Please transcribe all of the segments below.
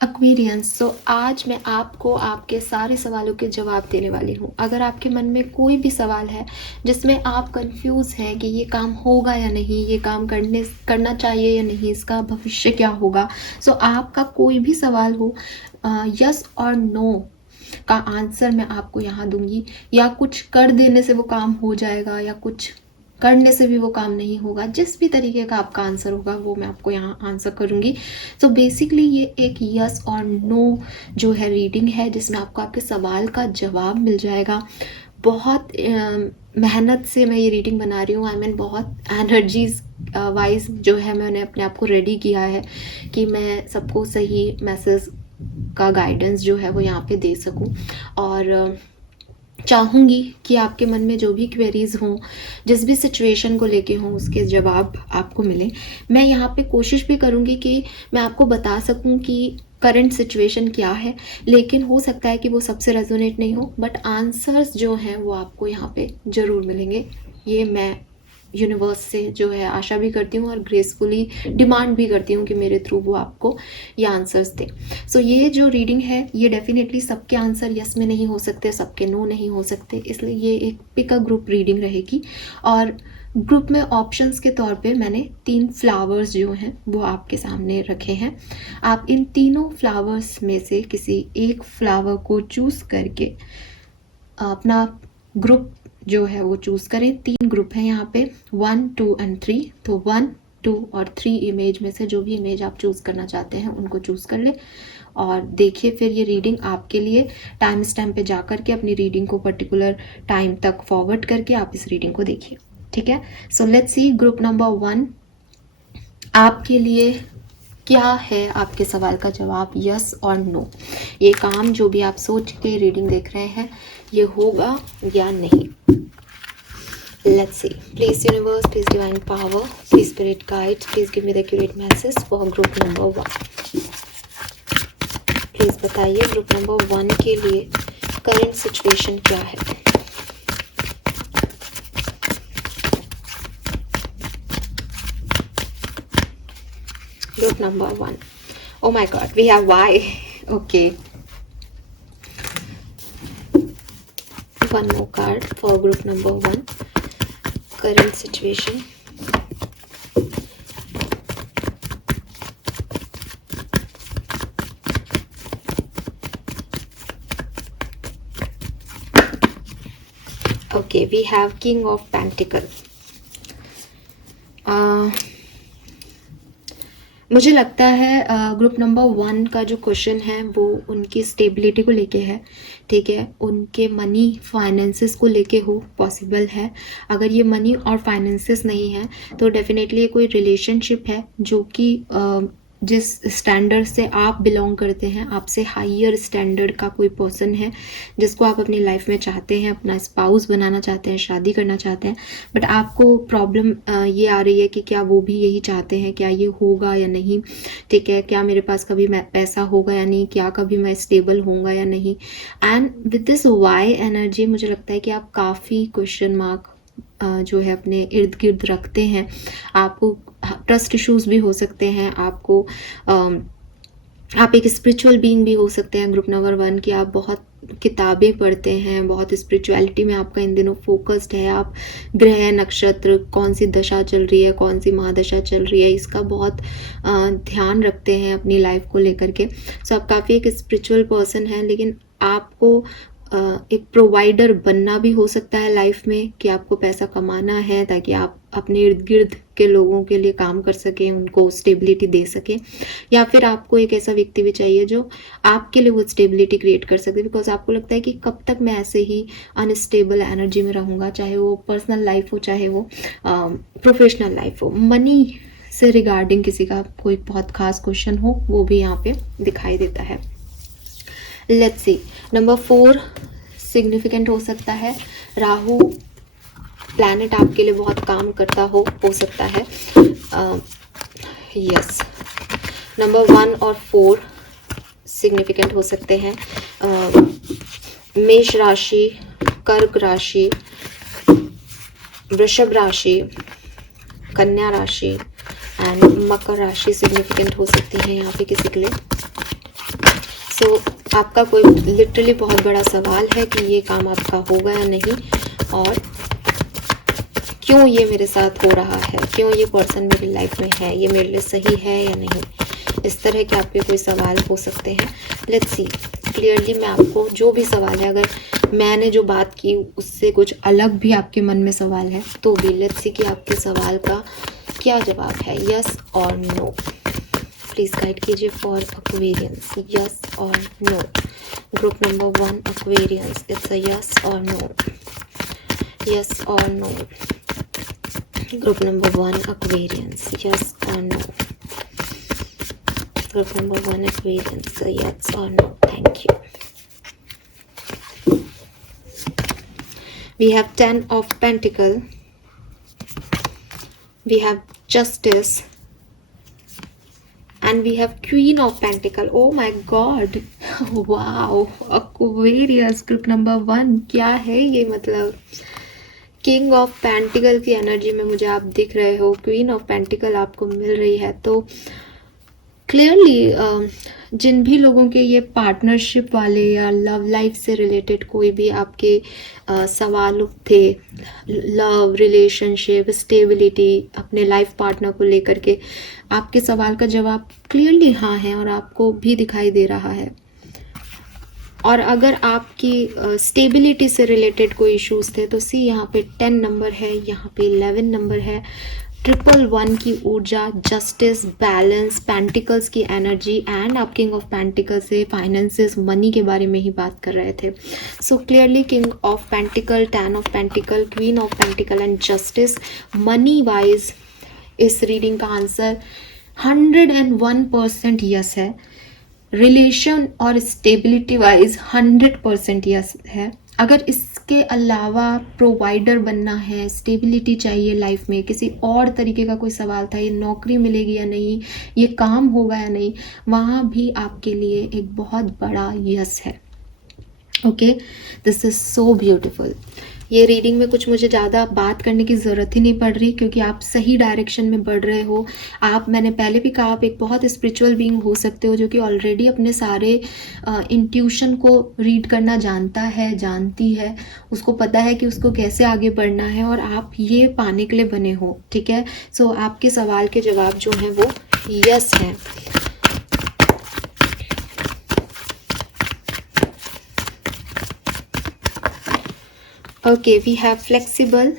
Aquarians. तो आज मैं आपको आपके सारे सवालों के जवाब देने वाली हूँ। अगर आपके मन में कोई भी सवाल है जिसमें आप कंफ्यूज हैं कि ये काम होगा या नहीं, ये काम करना चाहिए या नहीं, इसका भविष्य क्या होगा, सो आपका कोई भी सवाल हो, यस और नो का आंसर मैं आपको यहाँ दूंगी। या कुछ कर देने से वो काम हो जाएगा या कुछ करने से भी वो काम नहीं होगा, जिस भी तरीके का आपका आंसर होगा वो मैं आपको यहाँ आंसर करूँगी। तो बेसिकली ये एक यस और नो जो है रीडिंग है, जिसमें आपको आपके सवाल का जवाब मिल जाएगा। बहुत मेहनत से मैं ये रीडिंग बना रही हूँ। आई मीन बहुत एनर्जीज वाइज जो है मैंने अपने आप को रेडी किया है कि मैं सबको सही मैसेज का गाइडेंस जो है वो यहाँ पे दे सकूँ। और चाहूँगी कि आपके मन में जो भी क्वेरीज़ हों, जिस भी सिचुएशन को लेके हों, उसके जवाब आपको मिले। मैं यहाँ पे कोशिश भी करूँगी कि मैं आपको बता सकूँ कि करंट सिचुएशन क्या है, लेकिन हो सकता है कि वो सबसे रेजोनेट नहीं हो, बट आंसर्स जो हैं वो आपको यहाँ पे ज़रूर मिलेंगे। ये मैं यूनिवर्स से जो है आशा भी करती हूँ और ग्रेसफुली डिमांड भी करती हूँ कि मेरे थ्रू वो आपको ये आंसर्स दे। सो ये जो रीडिंग है ये डेफिनेटली सबके आंसर यस में नहीं हो सकते, सबके नो नहीं हो सकते, इसलिए ये एक पिक अ ग्रुप रीडिंग रहेगी। और ग्रुप में ऑप्शंस के तौर पे मैंने 3 फ्लावर्स जो हैं वो आपके सामने रखे हैं। आप इन तीनों फ्लावर्स में से किसी एक फ्लावर को चूज़ करके अपना ग्रुप जो है वो चूज़ करें। 3 ग्रुप हैं यहाँ पे, 1, 2 एंड 3। तो 1, 2 और 3 इमेज में से जो भी इमेज आप चूज़ करना चाहते हैं उनको चूज़ कर लें और देखिए फिर ये रीडिंग आपके लिए। टाइम स्टैम्प पे जा कर के अपनी रीडिंग को पर्टिकुलर टाइम तक फॉरवर्ड करके आप इस रीडिंग को देखिए, ठीक है। So let's see group number 1 आपके लिए क्या है, आपके सवाल का जवाब यस और नो। ये काम जो भी आप सोच के रीडिंग देख रहे हैं ये होगा या नहीं। Let's see. Please universe, please divine power, please spirit guide, please give me the accurate message for group number 1. Please बताइए ग्रुप नंबर 1 के लिए करंट सिचुएशन क्या है। Group number 1. Oh my god, we have Y. Okay. One more card for group number 1. Current situation. Okay, we have King of Pentacles. मुझे लगता है group number 1 का जो क्वेश्चन है वो उनकी स्टेबिलिटी को लेके है, ठीक है। उनके मनी फाइनेंसेस को लेके हो, पॉसिबल है। अगर ये मनी और फाइनेंसेस नहीं है तो डेफिनेटली कोई रिलेशनशिप है जो कि जिस स्टैंडर्ड से आप बिलोंग करते हैं, आपसे हायर स्टैंडर्ड का कोई पर्सन है जिसको आप अपनी लाइफ में चाहते हैं, अपना स्पाउस बनाना चाहते हैं, शादी करना चाहते हैं। बट आपको प्रॉब्लम ये आ रही है कि क्या वो भी यही चाहते हैं, क्या ये होगा या नहीं, ठीक है। क्या मेरे पास कभी पैसा होगा या नहीं, क्या कभी मैं स्टेबल होऊंगा या नहीं। And with this why energy मुझे लगता है कि आप काफ़ी क्वेश्चन मार्क जो है अपने इर्द गिर्द रखते हैं। आपको ट्रस्ट इश्यूज भी हो सकते हैं, आपको आप एक स्पिरिचुअल बीइंग भी हो सकते हैं ग्रुप नंबर 1 की। आप बहुत किताबें पढ़ते हैं, बहुत स्पिरिचुअलिटी में आपका इन दिनों फोकस्ड है। आप ग्रह नक्षत्र कौन सी दशा चल रही है, कौन सी महादशा चल रही है, इसका बहुत ध्यान रखते हैं अपनी लाइफ को लेकर के। सो आप काफ़ी एक स्पिरिचुअल पर्सन हैं, लेकिन आपको एक प्रोवाइडर बनना भी हो सकता है लाइफ में, कि आपको पैसा कमाना है ताकि आप अपने इर्द गिर्द के लोगों के लिए काम कर सकें, उनको स्टेबिलिटी दे सकें। या फिर आपको एक ऐसा व्यक्ति भी चाहिए जो आपके लिए वो स्टेबिलिटी क्रिएट कर सके, बिकॉज आपको लगता है कि कब तक मैं ऐसे ही अनस्टेबल एनर्जी में रहूँगा, चाहे वो पर्सनल लाइफ हो, चाहे वो प्रोफेशनल लाइफ हो। मनी से रिगार्डिंग किसी का कोई बहुत खास क्वेश्चन हो वो भी यहाँ पे दिखाई देता है। लेट्स सी नंबर 4 सिग्निफिकेंट हो सकता है। राहु प्लैनेट आपके लिए बहुत काम करता हो सकता है। यस, नंबर 1 और 4 सिग्निफिकेंट हो सकते हैं। मेष राशि, कर्क राशि, वृषभ राशि, कन्या राशि एंड मकर राशि सिग्निफिकेंट हो सकती है यहाँ पे किसी के लिए। सो आपका कोई लिटरली बहुत बड़ा सवाल है कि ये काम आपका होगा या नहीं, और क्यों ये मेरे साथ हो रहा है, क्यों ये पर्सन मेरी लाइफ में है, ये मेरे लिए सही है या नहीं। इस तरह के आपके कोई सवाल हो सकते हैं। लेट्स सी क्लियरली मैं आपको जो भी सवाल है, अगर मैंने जो बात की उससे कुछ अलग भी आपके मन में सवाल है तो भी लेट्स सी कि आपके सवाल का क्या जवाब है, यस और नो। प्लीज़ गाइड कीजिए फॉर एक्वेरियंस, यस और no. Group number 1 Aquarians, it's a yes और नो, यस और no. Group number 1 Aquarians, yes और no. Group number 1 Aquarius, so yes or no. Thank you. We have 10 of Pentacle. We have Justice. And we have Queen of Pentacle. Oh my God. Wow. Aquarius group number 1. क्या है ये मतलब? King of pentacle की energy में मुझे आप दिख रहे हो, क्वीन ऑफ पेंटिकल आपको मिल रही है। तो क्लियरली जिन भी लोगों के ये पार्टनरशिप वाले या लव लाइफ से रिलेटेड कोई भी आपके सवाल थे, लव रिलेशनशिप स्टेबिलिटी अपने लाइफ पार्टनर को लेकर के, आपके सवाल का जवाब क्लियरली हाँ है और आपको भी दिखाई दे रहा है। और अगर आपकी स्टेबिलिटी से रिलेटेड कोई इश्यूज थे तो सी यहाँ पे 10 नंबर है, यहाँ पे 11 नंबर है, 111 की ऊर्जा, जस्टिस, बैलेंस, पेंटिकल्स की एनर्जी एंड आप किंग ऑफ पेंटिकल से फाइनेंसेस मनी के बारे में ही बात कर रहे थे। So clearly king of pentacle, 10 of pentacle, queen of pentacles and justice. Money wise इस रीडिंग का आंसर 101% यस है। रिलेशन और स्टेबिलिटी वाइज 100% यस है। अगर इसके अलावा प्रोवाइडर बनना है, स्टेबिलिटी चाहिए लाइफ में, किसी और तरीके का कोई सवाल था, ये नौकरी मिलेगी या नहीं, ये काम होगा या नहीं, वहाँ भी आपके लिए एक बहुत बड़ा यस है। Okay, this is so beautiful. ये रीडिंग में कुछ मुझे ज़्यादा बात करने की ज़रूरत ही नहीं पड़ रही क्योंकि आप सही डायरेक्शन में बढ़ रहे हो। आप, मैंने पहले भी कहा, आप एक बहुत स्पिरिचुअल बीइंग हो सकते हो जो कि ऑलरेडी अपने सारे इंट्यूशन को रीड करना जानता है, जानती है, उसको पता है कि उसको कैसे आगे बढ़ना है और आप ये पाने के लिए बने हो। ठीक है, सो आपके सवाल के जवाब जो हैं वो यस हैं। Okay, we have flexible,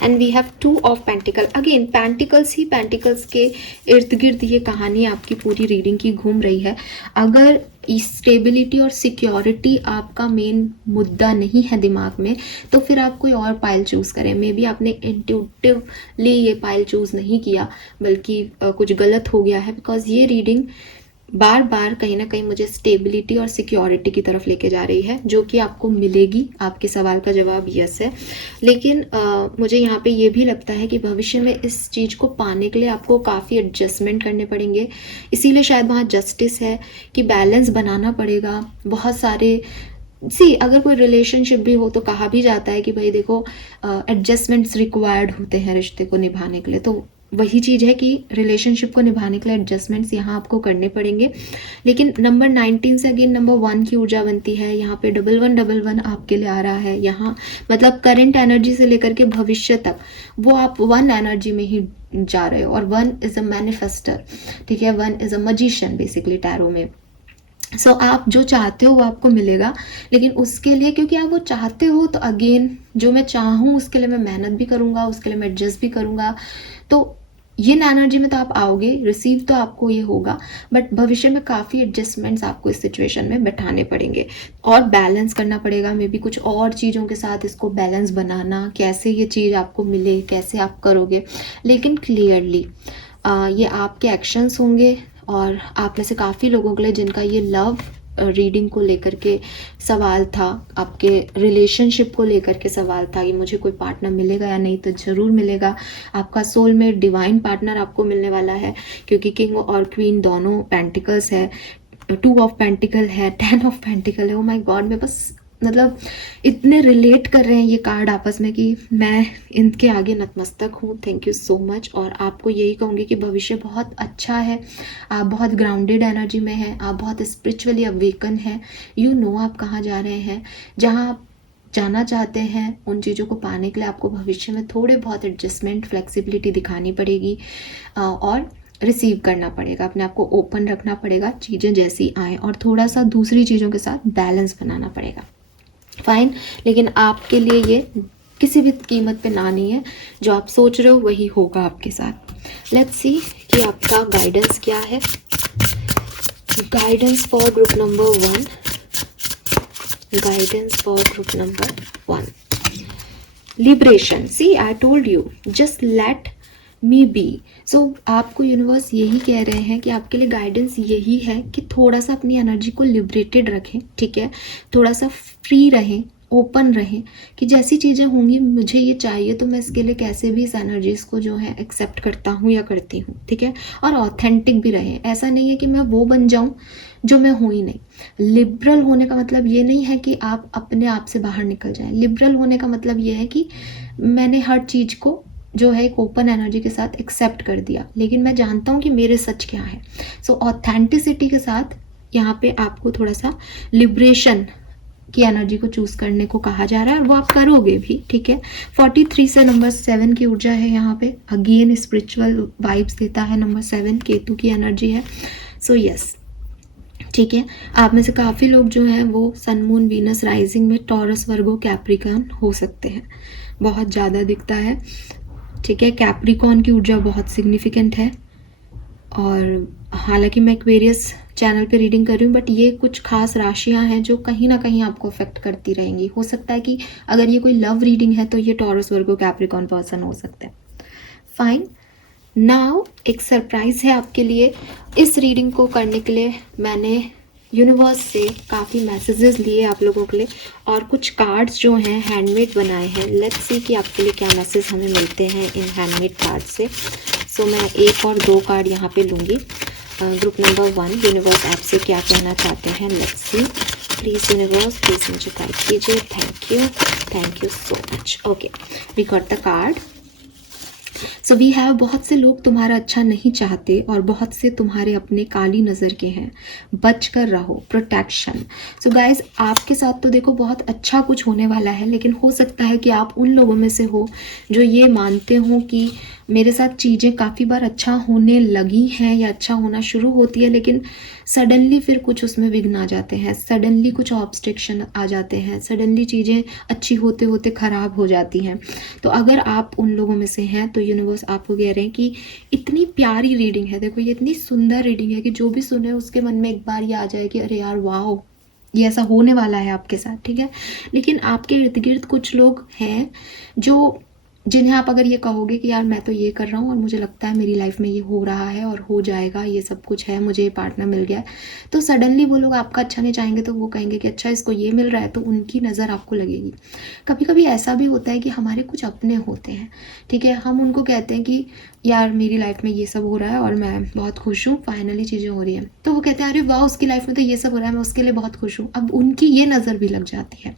and we have 2 of Pentacle. Again pentacles he pentacles के इर्द गिर्द ये कहानी आपकी पूरी रीडिंग की घूम रही है। अगर स्टेबिलिटी और सिक्योरिटी आपका मेन मुद्दा नहीं है दिमाग में तो फिर आप कोई और पाइल चूज़ करें। मे बी आपने इंट्यूटिवली ये पाइल चूज़ नहीं किया बल्कि कुछ गलत हो गया है, बिकॉज ये रीडिंग बार बार कहीं ना कहीं मुझे स्टेबिलिटी और सिक्योरिटी की तरफ लेके जा रही है, जो कि आपको मिलेगी। आपके सवाल का जवाब यस है, लेकिन मुझे यहाँ पे ये भी लगता है कि भविष्य में इस चीज़ को पाने के लिए आपको काफ़ी एडजस्टमेंट करने पड़ेंगे। इसीलिए शायद वहाँ जस्टिस है कि बैलेंस बनाना पड़ेगा। बहुत सारे अगर कोई रिलेशनशिप भी हो तो कहा भी जाता है कि भाई देखो एडजस्टमेंट्स रिक्वायर्ड होते हैं रिश्ते को निभाने के लिए। तो वही चीज़ है कि रिलेशनशिप को निभाने के लिए एडजस्टमेंट्स यहाँ आपको करने पड़ेंगे। लेकिन नंबर 19 से अगेन नंबर 1 की ऊर्जा बनती है। यहाँ पे 1111 आपके लिए आ रहा है। यहाँ मतलब करंट एनर्जी से लेकर के भविष्य तक वो आप 1 एनर्जी में ही जा रहे हो। और 1 इज़ अ मैनिफेस्टर, ठीक है, 1 is a magician basically tarot में। सो आप जो चाहते हो वो आपको मिलेगा, लेकिन उसके लिए क्योंकि आप वो चाहते हो तो अगेन जो मैं चाहूँ उसके लिए मैं मेहनत भी करूँगा, उसके लिए मैं एडजस्ट भी करूँगा। तो ये एनर्जी में तो आप आओगे, रिसीव तो आपको ये होगा, बट भविष्य में काफ़ी एडजस्टमेंट्स आपको इस सिचुएशन में बैठाने पड़ेंगे और बैलेंस करना पड़ेगा। मे बी कुछ और चीज़ों के साथ इसको बैलेंस बनाना, कैसे ये चीज़ आपको मिले, कैसे आप करोगे। लेकिन क्लियरली ये आपके एक्शंस होंगे और आप में से काफ़ी लोगों के लिए जिनका ये लव रीडिंग को लेकर के सवाल था, आपके रिलेशनशिप को लेकर के सवाल था कि मुझे कोई पार्टनर मिलेगा या नहीं, तो ज़रूर मिलेगा। आपका सोलमेट डिवाइन पार्टनर आपको मिलने वाला है क्योंकि किंग और क्वीन दोनों पेंटिकल्स है, 2 ऑफ पेंटिकल है, 10 ऑफ पेंटिकल है। ओ माय गॉड, मैं बस मतलब इतने रिलेट कर रहे हैं ये कार्ड आपस में कि मैं इनके आगे नतमस्तक हूँ। Thank you so much. और आपको यही कहूँगी कि भविष्य बहुत अच्छा है, आप बहुत ग्राउंडेड एनर्जी में हैं, आप बहुत स्पिरिचुअली अवेकन हैं। यू नो आप कहाँ जा रहे हैं, जहाँ आप जाना चाहते हैं उन चीज़ों को पाने के लिए आपको भविष्य में थोड़े बहुत एडजस्टमेंट, फ्लेक्सिबिलिटी दिखानी पड़ेगी और रिसीव करना पड़ेगा, अपने आप को ओपन रखना पड़ेगा, चीज़ें जैसी आएँ, और थोड़ा सा दूसरी चीज़ों के साथ बैलेंस बनाना पड़ेगा। फाइन, लेकिन आपके लिए ये किसी भी कीमत पे ना नहीं है, जो आप सोच रहे हो वही होगा आपके साथ। लेट्स सी कि आपका गाइडेंस क्या है। Guidance for group number 1, guidance for group number 1, liberation. See I told you, just let me be. So आपको यूनिवर्स यही कह रहे हैं कि आपके लिए गाइडेंस यही है कि थोड़ा सा अपनी एनर्जी को लिबरेटेड रखें, ठीक है, थोड़ा सा फ्री रहें, ओपन रहें कि जैसी चीज़ें होंगी मुझे ये चाहिए तो मैं इसके लिए कैसे भी इस एनर्जीज को जो है एक्सेप्ट करता हूँ या करती हूँ, ठीक है। और ऑथेंटिक भी रहें, ऐसा नहीं है कि मैं वो बन जाऊँ जो मैं हूँ ही नहीं। लिबरल होने का मतलब ये नहीं है कि आप अपने आप से बाहर निकल जाएं। लिबरल होने का मतलब ये है कि मैंने हर चीज़ को जो है एक ओपन एनर्जी के साथ एक्सेप्ट कर दिया, लेकिन मैं जानता हूँ कि मेरे सच क्या है। सो ऑथेंटिसिटी के साथ यहाँ पे आपको थोड़ा सा लिबरेशन की एनर्जी को चूज करने को कहा जा रहा है, और वो आप करोगे भी, ठीक है। 43 से नंबर 7 की ऊर्जा है यहाँ पे, अगेन स्पिरिचुअल वाइब्स देता है। नंबर 7 केतु की एनर्जी है। सो यस, ठीक है, आप में से काफ़ी लोग जो हैं वो सन, मून, वीनस राइजिंग में टॉरस, वर्गो, कैप्रिकॉर्न हो सकते हैं, बहुत ज़्यादा दिखता है, ठीक है। कैप्रिकॉर्न की ऊर्जा बहुत सिग्निफिकेंट है, और हालांकि मैं एक्वेरियस चैनल पे रीडिंग कर रही हूँ, बट ये कुछ खास राशियाँ हैं जो कहीं ना कहीं आपको अफेक्ट करती रहेंगी। हो सकता है कि अगर ये कोई लव रीडिंग है तो ये टॉरस, वर्गो, कैप्रिकॉर्न पर्सन हो सकते हैं। फाइन, नाउ एक सरप्राइज़ है आपके लिए। इस रीडिंग को करने के लिए मैंने यूनिवर्स से काफ़ी मैसेजेस लिए आप लोगों के लिए, और कुछ कार्ड्स जो हैं हैंडमेड बनाए हैं। लेट्स सी कि आपके लिए क्या मैसेज हमें मिलते हैं इन हैंडमेड कार्ड से। सो मैं 1 और 2 कार्ड यहाँ पे लूँगी। ग्रुप नंबर 1, यूनिवर्स आपसे क्या कहना चाहते हैं, let's see. Please universe, please मुझे गाइड कीजिए। Thank you so much. Okay, we got the card. So we have, बहुत से लोग तुम्हारा अच्छा नहीं चाहते और बहुत से तुम्हारे अपने काली नज़र के हैं, बच कर रहो, प्रोटेक्शन। सो गाइज, आपके साथ तो देखो बहुत अच्छा कुछ होने वाला है, लेकिन हो सकता है कि आप उन लोगों में से हो जो ये मानते हो कि मेरे साथ चीज़ें काफ़ी बार अच्छा होने लगी हैं या अच्छा होना शुरू होती है, लेकिन सडनली फिर कुछ उसमें विघ्न आ जाते हैं, सडनली कुछ ऑब्स्ट्रक्शन आ जाते हैं, सडनली चीज़ें अच्छी होते होते ख़राब हो जाती हैं। तो अगर आप उन लोगों में से हैं तो यूनिवर्स आपको कह रहे हैं कि इतनी प्यारी रीडिंग है, देखो ये इतनी सुंदर रीडिंग है कि जो भी सुने उसके मन में एक बार ये आ जाए कि अरे यार वाह, ये ऐसा होने वाला है आपके साथ, ठीक है। लेकिन आपके इर्द गिर्द कुछ लोग हैं जो, जिन्हें आप अगर ये कहोगे कि यार मैं तो ये कर रहा हूँ और मुझे लगता है मेरी लाइफ में ये हो रहा है और हो जाएगा, ये सब कुछ है, मुझे ये पार्टनर मिल गया है, तो सडनली वो लोग आपका अच्छा नहीं चाहेंगे, तो वो कहेंगे कि अच्छा इसको ये मिल रहा है, तो उनकी नज़र आपको लगेगी। कभी कभी ऐसा भी होता है कि हमारे कुछ अपने होते हैं, ठीक है, हम उनको कहते हैं कि यार मेरी लाइफ में ये सब हो रहा है और मैं बहुत खुश हूँ, फाइनली चीज़ें हो रही हैं, तो वो कहते हैं अरे वाह उसकी लाइफ में तो ये सब हो रहा है, मैं उसके लिए बहुत खुश हूँ। अब उनकी ये नज़र भी लग जाती है।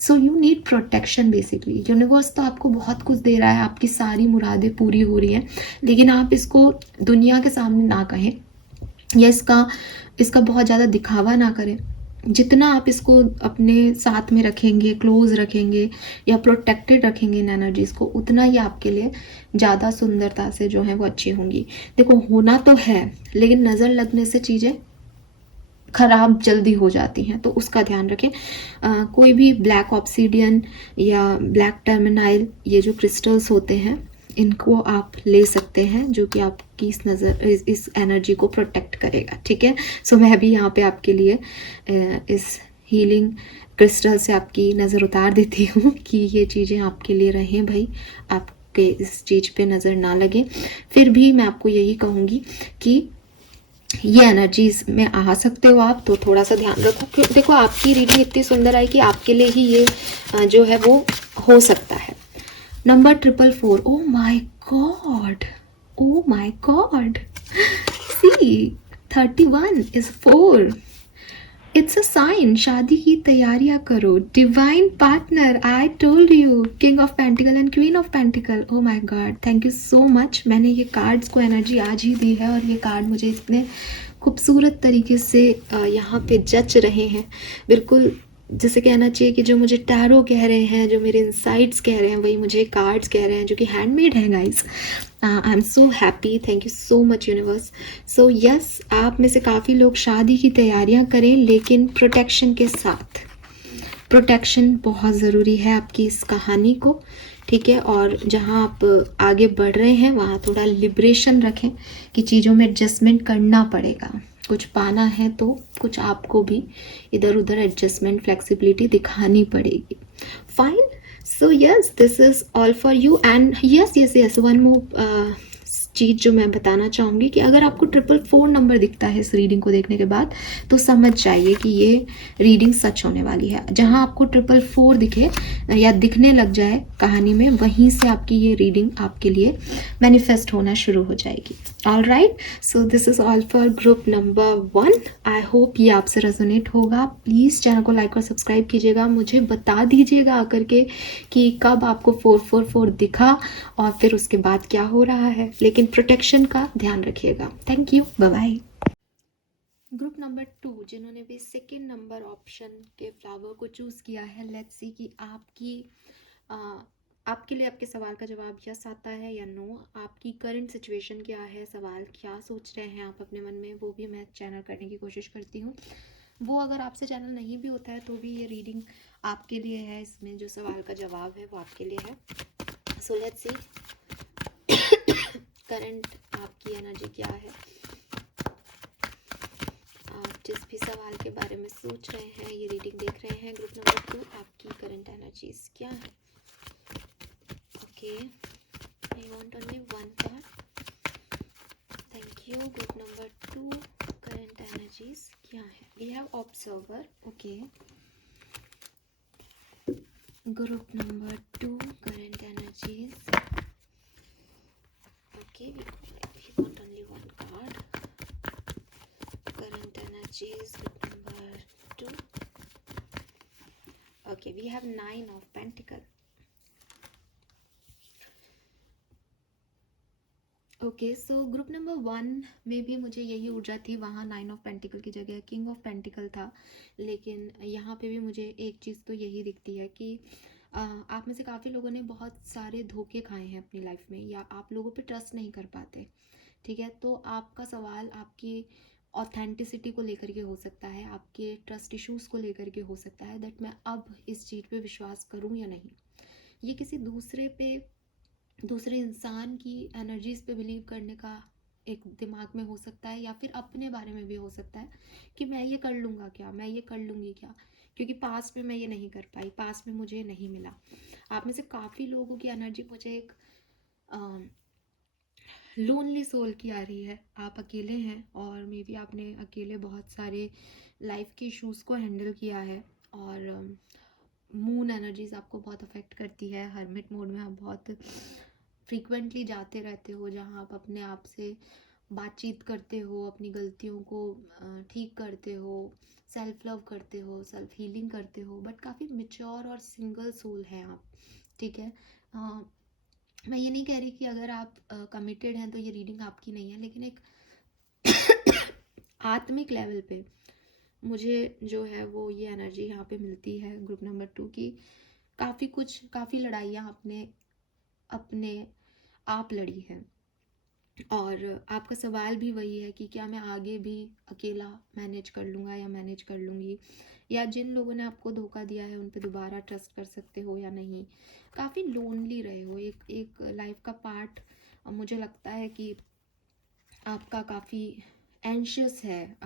So you need protection basically. Universe तो आपको बहुत कुछ दे रहा है, आपकी सारी मुरादें पूरी हो रही हैं, लेकिन आप इसको दुनिया के सामने ना कहें या इसका बहुत ज़्यादा दिखावा ना करें। जितना आप इसको अपने साथ में रखेंगे, क्लोज रखेंगे या प्रोटेक्टेड रखेंगे इन एनर्जीज़ को, उतना ही आपके लिए ज़्यादा सुंदरता से जो है वो अच्छी होंगी। देखो होना तो है, लेकिन नज़र लगने से चीज़ें ख़राब जल्दी हो जाती हैं, तो उसका ध्यान रखें। कोई भी ब्लैक ऑब्सीडियन या ब्लैक टर्मिनाइल, ये जो क्रिस्टल्स होते हैं, इनको आप ले सकते हैं, जो कि आपकी इस एनर्जी को प्रोटेक्ट करेगा, ठीक है। सो मैं भी यहाँ पे आपके लिए इस हीलिंग क्रिस्टल से आपकी नज़र उतार देती हूँ कि ये चीज़ें आपके लिए रहें भाई, आपके इस चीज़ पे नज़र ना लगे। फिर भी मैं आपको यही कहूँगी कि ये एनर्जीज में आ सकते हो आप, तो थोड़ा सा ध्यान रखो। देखो आपकी रीडिंग इतनी सुंदर आई कि आपके लिए ही ये जो है वो हो सकता है। Number 444, oh my God, oh my God, C 31 is 4। It's a sign, शादी की तैयारियां करो। Divine partner, I told you, king of pentacles and queen of pentacles. Oh my God, thank you so much. मैंने ये cards को energy आज ही दी है और ये कार्ड मुझे इतने खूबसूरत तरीके से यहाँ पे जच रहे हैं, बिल्कुल जैसे कहना चाहिए कि जो मुझे टैरो कह रहे हैं, जो मेरे इंसाइट्स कह रहे हैं, वही मुझे कार्ड्स कह रहे हैं, जो कि हैंडमेड है guys. I am so happy, thank you so much universe. So yes, आप में से काफ़ी लोग शादी की तैयारियां करें, लेकिन प्रोटेक्शन के साथ। प्रोटेक्शन बहुत ज़रूरी है आपकी इस कहानी को, ठीक है। और जहाँ आप आगे बढ़ रहे हैं वहाँ थोड़ा लिबरेशन रखें कि चीज़ों में एडजस्टमेंट करना पड़ेगा। कुछ पाना है तो कुछ आपको भी इधर उधर एडजस्टमेंट, फ्लेक्सिबिलिटी दिखानी पड़ेगी। Fine, so yes, this is all for you. And yes yes yes, one more चीज़ जो मैं बताना चाहूँगी कि अगर आपको 444 नंबर दिखता है इस रीडिंग को देखने के बाद, तो समझ जाइए कि ये रीडिंग सच होने वाली है। जहाँ आपको 444 दिखे या दिखने लग जाए कहानी में, वहीं से आपकी ये रीडिंग आपके लिए मैनिफेस्ट होना शुरू हो जाएगी। All right, so this is all for group number 1। I hope ये आपसे रेजोनेट होगा। प्लीज़ चैनल को लाइक और सब्सक्राइब कीजिएगा। मुझे बता दीजिएगा आकर के कि कब आपको 444 दिखा और फिर उसके बाद क्या हो रहा है, लेकिन प्रोटेक्शन का ध्यान रखिएगा। Thank you, bye bye. Group number 2, जिन्होंने भी सेकेंड नंबर ऑप्शन के फ्लावर को चूज़ किया है, लेट्स सी कि आपके लिए आपके सवाल का जवाब यस आता है या नो। आपकी करंट सिचुएशन क्या है, सवाल क्या सोच रहे हैं आप अपने मन में, वो भी मैं चैनल करने की कोशिश करती हूँ। वो अगर आपसे चैनल नहीं भी होता है तो भी ये रीडिंग आपके लिए है। इसमें जो सवाल का जवाब है वो आपके लिए है। सो लेट्स सी करंट आपकी एनर्जी क्या है। आप जिस भी सवाल के बारे में सोच रहे हैं, ये रीडिंग देख रहे हैं, ग्रुप नंबर 2, आपकी करंट एनर्जीज क्या है। Okay, I want only one card, thank you. Group number 2, current energies क्या है। We have observer, okay. Group number 2, current energies, okay, we want only one card. Current energies, group number 2. Okay, we have 9 of Pentacle. Okay, so group number 1 में भी मुझे यही ऊर्जा थी। वहाँ 9 of pentacle की जगह किंग ऑफ पेंटिकल था, लेकिन यहाँ पे भी मुझे एक चीज़ तो यही दिखती है कि आप में से काफ़ी लोगों ने बहुत सारे धोखे खाए हैं अपनी लाइफ में, या आप लोगों पे ट्रस्ट नहीं कर पाते, ठीक है। तो आपका सवाल आपकी ऑथेंटिसिटी को लेकर के हो सकता है, आपके ट्रस्ट इश्यूज़ को लेकर के हो सकता है, दैट मैं अब इस चीज़ पे विश्वास करूँ या नहीं। ये किसी दूसरे इंसान की एनर्जीज़ पे बिलीव करने का एक दिमाग में हो सकता है, या फिर अपने बारे में भी हो सकता है कि मैं ये कर लूँगा क्या, मैं ये कर लूँगी क्या, क्योंकि पास्ट में मैं ये नहीं कर पाई, पास्ट में मुझे नहीं मिला। आप में से काफ़ी लोगों की एनर्जी मुझे एक लोनली सोल की आ रही है। आप अकेले हैं और मे बी आपने अकेले बहुत सारे लाइफ के इश्यूज़ को हैंडल किया है, और मून एनर्जीज़ आपको बहुत अफेक्ट करती है। हर्मिट मोड में आप बहुत फ्रीक्वेंटली जाते रहते हो, जहाँ आप अपने आप से बातचीत करते हो, अपनी गलतियों को ठीक करते हो, सेल्फ लव करते हो, सेल्फ हीलिंग करते हो, बट काफ़ी मैच्योर और सिंगल सोल हैं आप, ठीक है। मैं ये नहीं कह रही कि अगर आप कमिटेड हैं तो ये रीडिंग आपकी नहीं है, लेकिन एक आत्मिक लेवल पे मुझे जो है वो ये एनर्जी यहाँ पे मिलती है ग्रुप नंबर 2 की। काफ़ी लड़ाइयाँ अपने आप लड़ी हैं, और आपका सवाल भी वही है कि क्या मैं आगे भी अकेला मैनेज कर लूँगा या मैनेज कर लूँगी, या जिन लोगों ने आपको धोखा दिया है उन पे दोबारा ट्रस्ट कर सकते हो या नहीं। काफ़ी लोनली रहे हो, एक लाइफ का पार्ट मुझे लगता है कि आपका काफ़ी एंशियस है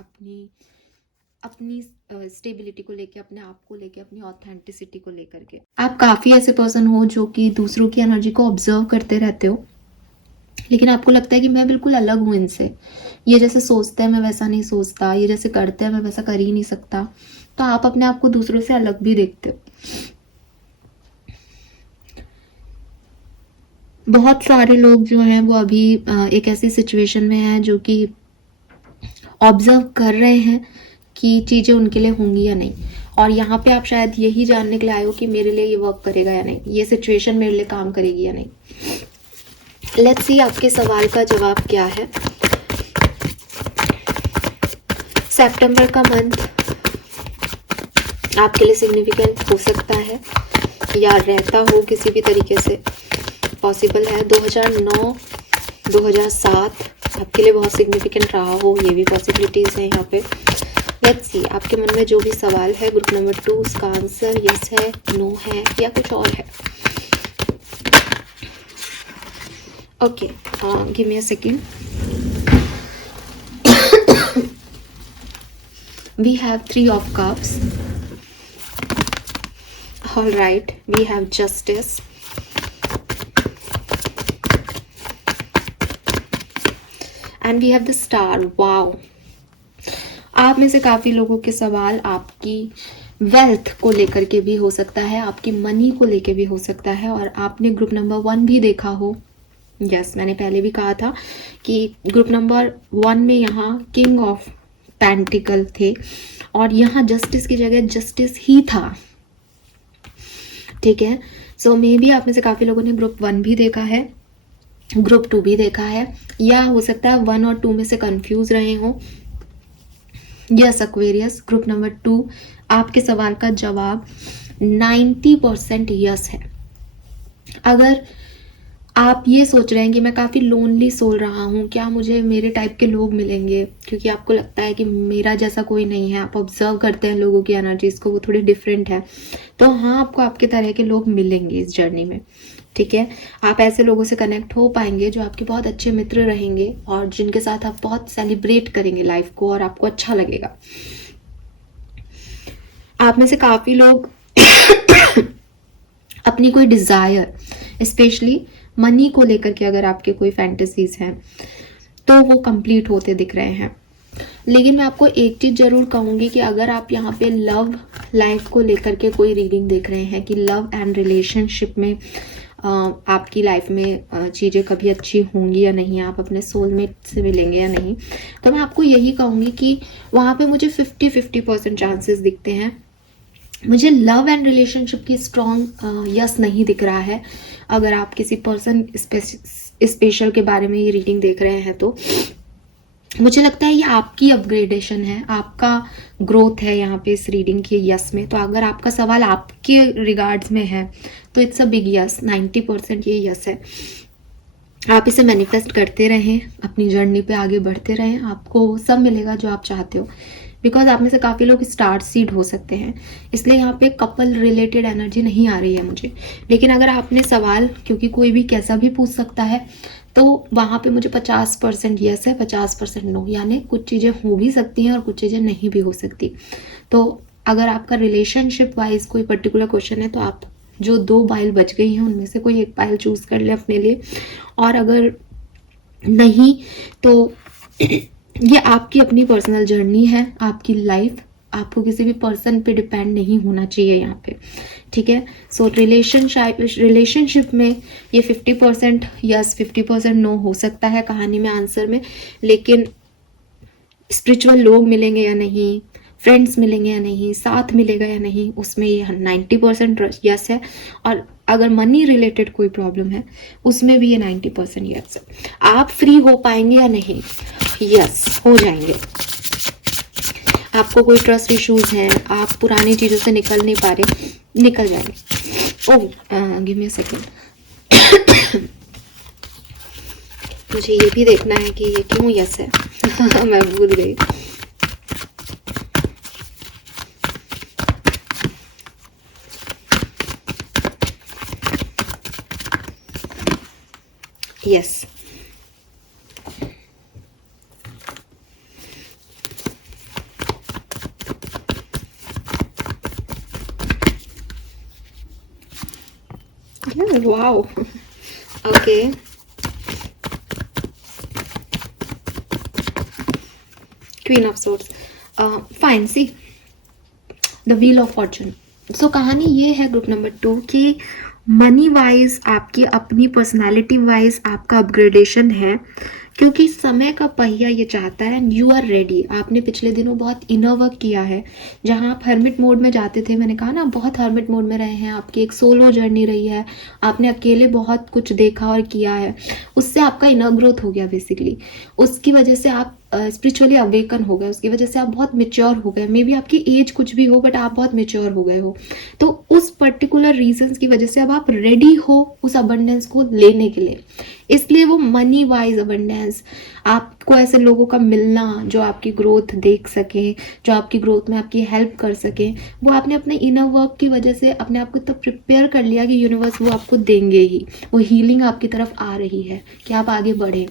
अपनी स्टेबिलिटी को लेके, अपने आप को लेके, अपनी ऑथेंटिसिटी को लेकर के। आप काफ़ी ऐसे पर्सन हो जो कि दूसरों की एनर्जी को ऑब्जर्व करते रहते हो, लेकिन आपको लगता है कि मैं बिल्कुल अलग हूँ इनसे, ये जैसे सोचते हैं मैं वैसा नहीं सोचता, ये जैसे करते हैं मैं वैसा कर ही नहीं सकता। तो आप अपने आप को दूसरों से अलग भी देखते हो। बहुत सारे लोग जो हैं वो अभी एक ऐसी सिचुएशन में हैं जो कि ऑब्जर्व कर रहे हैं कि चीज़ें उनके लिए होंगी या नहीं। और यहाँ पे आप शायद यही जानने के लिए आए हो कि मेरे लिए ये वर्क करेगा या नहीं, ये सिचुएशन मेरे लिए काम करेगी या नहीं। लेट्स सी आपके सवाल का जवाब क्या है। सितंबर का मंथ आपके लिए सिग्निफिकेंट हो सकता है या रहता हो किसी भी तरीके से, पॉसिबल है। 2009 2007 आपके लिए बहुत सिग्निफिकेंट रहा हो, ये भी पॉसिबिलिटीज़ हैं यहाँ पे। लेट्स सी आपके मन में जो भी सवाल है, ग्रुप नंबर 2 उसका आंसर यस है, नो है या कुछ और है। Okay, give me a second. We have 3 of cups. All right, we have justice. And we have the star. Wow. आप में से काफ़ी लोगों के सवाल आपकी वेल्थ को लेकर के भी हो सकता है, आपकी मनी को लेकर भी हो सकता है, और आपने ग्रुप नंबर 1 भी देखा हो। यस, मैंने पहले भी कहा था कि ग्रुप नंबर 1 में यहाँ किंग ऑफ पेंटिकल थे और यहाँ जस्टिस की जगह जस्टिस ही था, ठीक है। सो मे बी आप में से काफ़ी लोगों ने ग्रुप 1 भी देखा है, ग्रुप 2 भी देखा है, या हो सकता है 1 और 2 में से कंफ्यूज रहे हों। यस एक्वेरियस, ग्रुप नंबर 2 आपके सवाल का जवाब 90% यस है। अगर आप ये सोच रहे हैं कि मैं काफ़ी लोनली सोल रहा हूँ, क्या मुझे मेरे टाइप के लोग मिलेंगे, क्योंकि आपको लगता है कि मेरा जैसा कोई नहीं है, आप ऑब्जर्व करते हैं लोगों की एनर्जीज़ को, वो थोड़ी डिफरेंट है, तो हाँ आपको आपके तरह के लोग मिलेंगे इस जर्नी में, ठीक है। आप ऐसे लोगों से कनेक्ट हो पाएंगे जो आपके बहुत अच्छे मित्र रहेंगे और जिनके साथ आप बहुत सेलिब्रेट करेंगे लाइफ को और आपको अच्छा लगेगा। आप में से काफ़ी लोग अपनी कोई डिज़ायर, स्पेशली मनी को लेकर के अगर आपके कोई फैंटेसीज हैं तो वो कंप्लीट होते दिख रहे हैं। लेकिन मैं आपको एक चीज़ ज़रूर कहूँगी कि अगर आप यहाँ पे लव लाइफ को लेकर के कोई रीडिंग देख रहे हैं कि लव एंड रिलेशनशिप में आपकी लाइफ में चीज़ें कभी अच्छी होंगी या नहीं, आप अपने सोलमेट से मिलेंगे या नहीं, तो मैं आपको यही कहूँगी कि वहाँ पे मुझे 50-50% चांसेस दिखते हैं। मुझे लव एंड रिलेशनशिप की स्ट्रॉन्ग यस नहीं दिख रहा है। अगर आप किसी पर्सन स्पेशल के बारे में ये रीडिंग देख रहे हैं तो मुझे लगता है ये आपकी अपग्रेडेशन है, आपका ग्रोथ है यहाँ पे इस रीडिंग के यस में। तो अगर आपका सवाल आपके रिगार्ड्स में है तो इट्स अ बिग यस, 90% ये यस है। आप इसे मैनिफेस्ट करते रहें, अपनी जर्नी पे आगे बढ़ते रहें, आपको सब मिलेगा जो आप चाहते हो। बिकॉज आप में से काफ़ी लोग स्टार सीड हो सकते हैं, इसलिए यहाँ पे कपल रिलेटेड एनर्जी नहीं आ रही है मुझे। लेकिन अगर आपने सवाल, क्योंकि कोई भी कैसा भी पूछ सकता है, तो वहाँ पे मुझे 50% यस है, 50% नो, यानी कुछ चीज़ें हो भी सकती हैं और कुछ चीज़ें नहीं भी हो सकती। तो अगर आपका रिलेशनशिप वाइज कोई पर्टिकुलर क्वेश्चन है तो आप जो 2 पाइल बच गई हैं उनमें से कोई एक पाइल चूज़ कर ले अपने लिए, और अगर नहीं तो ये आपकी अपनी पर्सनल जर्नी है, आपकी लाइफ, आपको किसी भी पर्सन पे डिपेंड नहीं होना चाहिए यहाँ पे, ठीक है। सो रिलेशनशिप में ये 50% यस 50% नो हो सकता है कहानी में, आंसर में। लेकिन स्पिरिचुअल लोग मिलेंगे या नहीं, फ्रेंड्स मिलेंगे या नहीं, साथ मिलेगा या नहीं, उसमें ये 90% यस है। और अगर मनी रिलेटेड कोई प्रॉब्लम है उसमें भी ये 90% यस है। आप फ्री हो पाएंगे या नहीं, यस हो जाएंगे। आपको कोई ट्रस्ट इश्यूज हैं, आप पुरानी चीज़ों से निकल नहीं पा रहे, निकल जाएंगे। ओह गिव मी अ सेकेंड। मुझे ये भी देखना है कि ये क्यों यस है। मैं भूल गई। Yes wow, okay. Queen of Swords, fine. See the Wheel of Fortune. So कहानी ये है ग्रुप नंबर 2 की मनी वाइज आपकी अपनी पर्सनालिटी वाइज आपका अपग्रेडेशन है, क्योंकि समय का पहिया ये चाहता है एंड यू आर रेडी। आपने पिछले दिनों बहुत इनर वर्क किया है, जहाँ आप हर्मिट मोड में जाते थे, मैंने कहा ना बहुत हर्मिट मोड में रहे हैं, आपकी एक सोलो जर्नी रही है, आपने अकेले बहुत कुछ देखा और किया है, उससे आपका इनर ग्रोथ हो गया बेसिकली। उसकी वजह से आप स्पिरिचुअली अवेकन हो गए, उसकी वजह से आप बहुत मेच्योर हो गए। मे बी आपकी एज कुछ भी हो बट आप बहुत मेच्योर हो गए हो। तो उस पर्टिकुलर रीजंस की वजह से अब आप रेडी हो उस अबंडेंस को लेने के लिए। इसलिए वो मनी वाइज अबंडेंस, आपको ऐसे लोगों का मिलना जो आपकी ग्रोथ देख सके, जो आपकी ग्रोथ में आपकी हेल्प कर सके, वो आपने अपने इनर वर्क की वजह से अपने आप को इतना प्रिपेयर कर लिया कि यूनिवर्स वो आपको देंगे ही। वो हीलिंग आपकी तरफ आ रही है कि आप आगे बढ़े।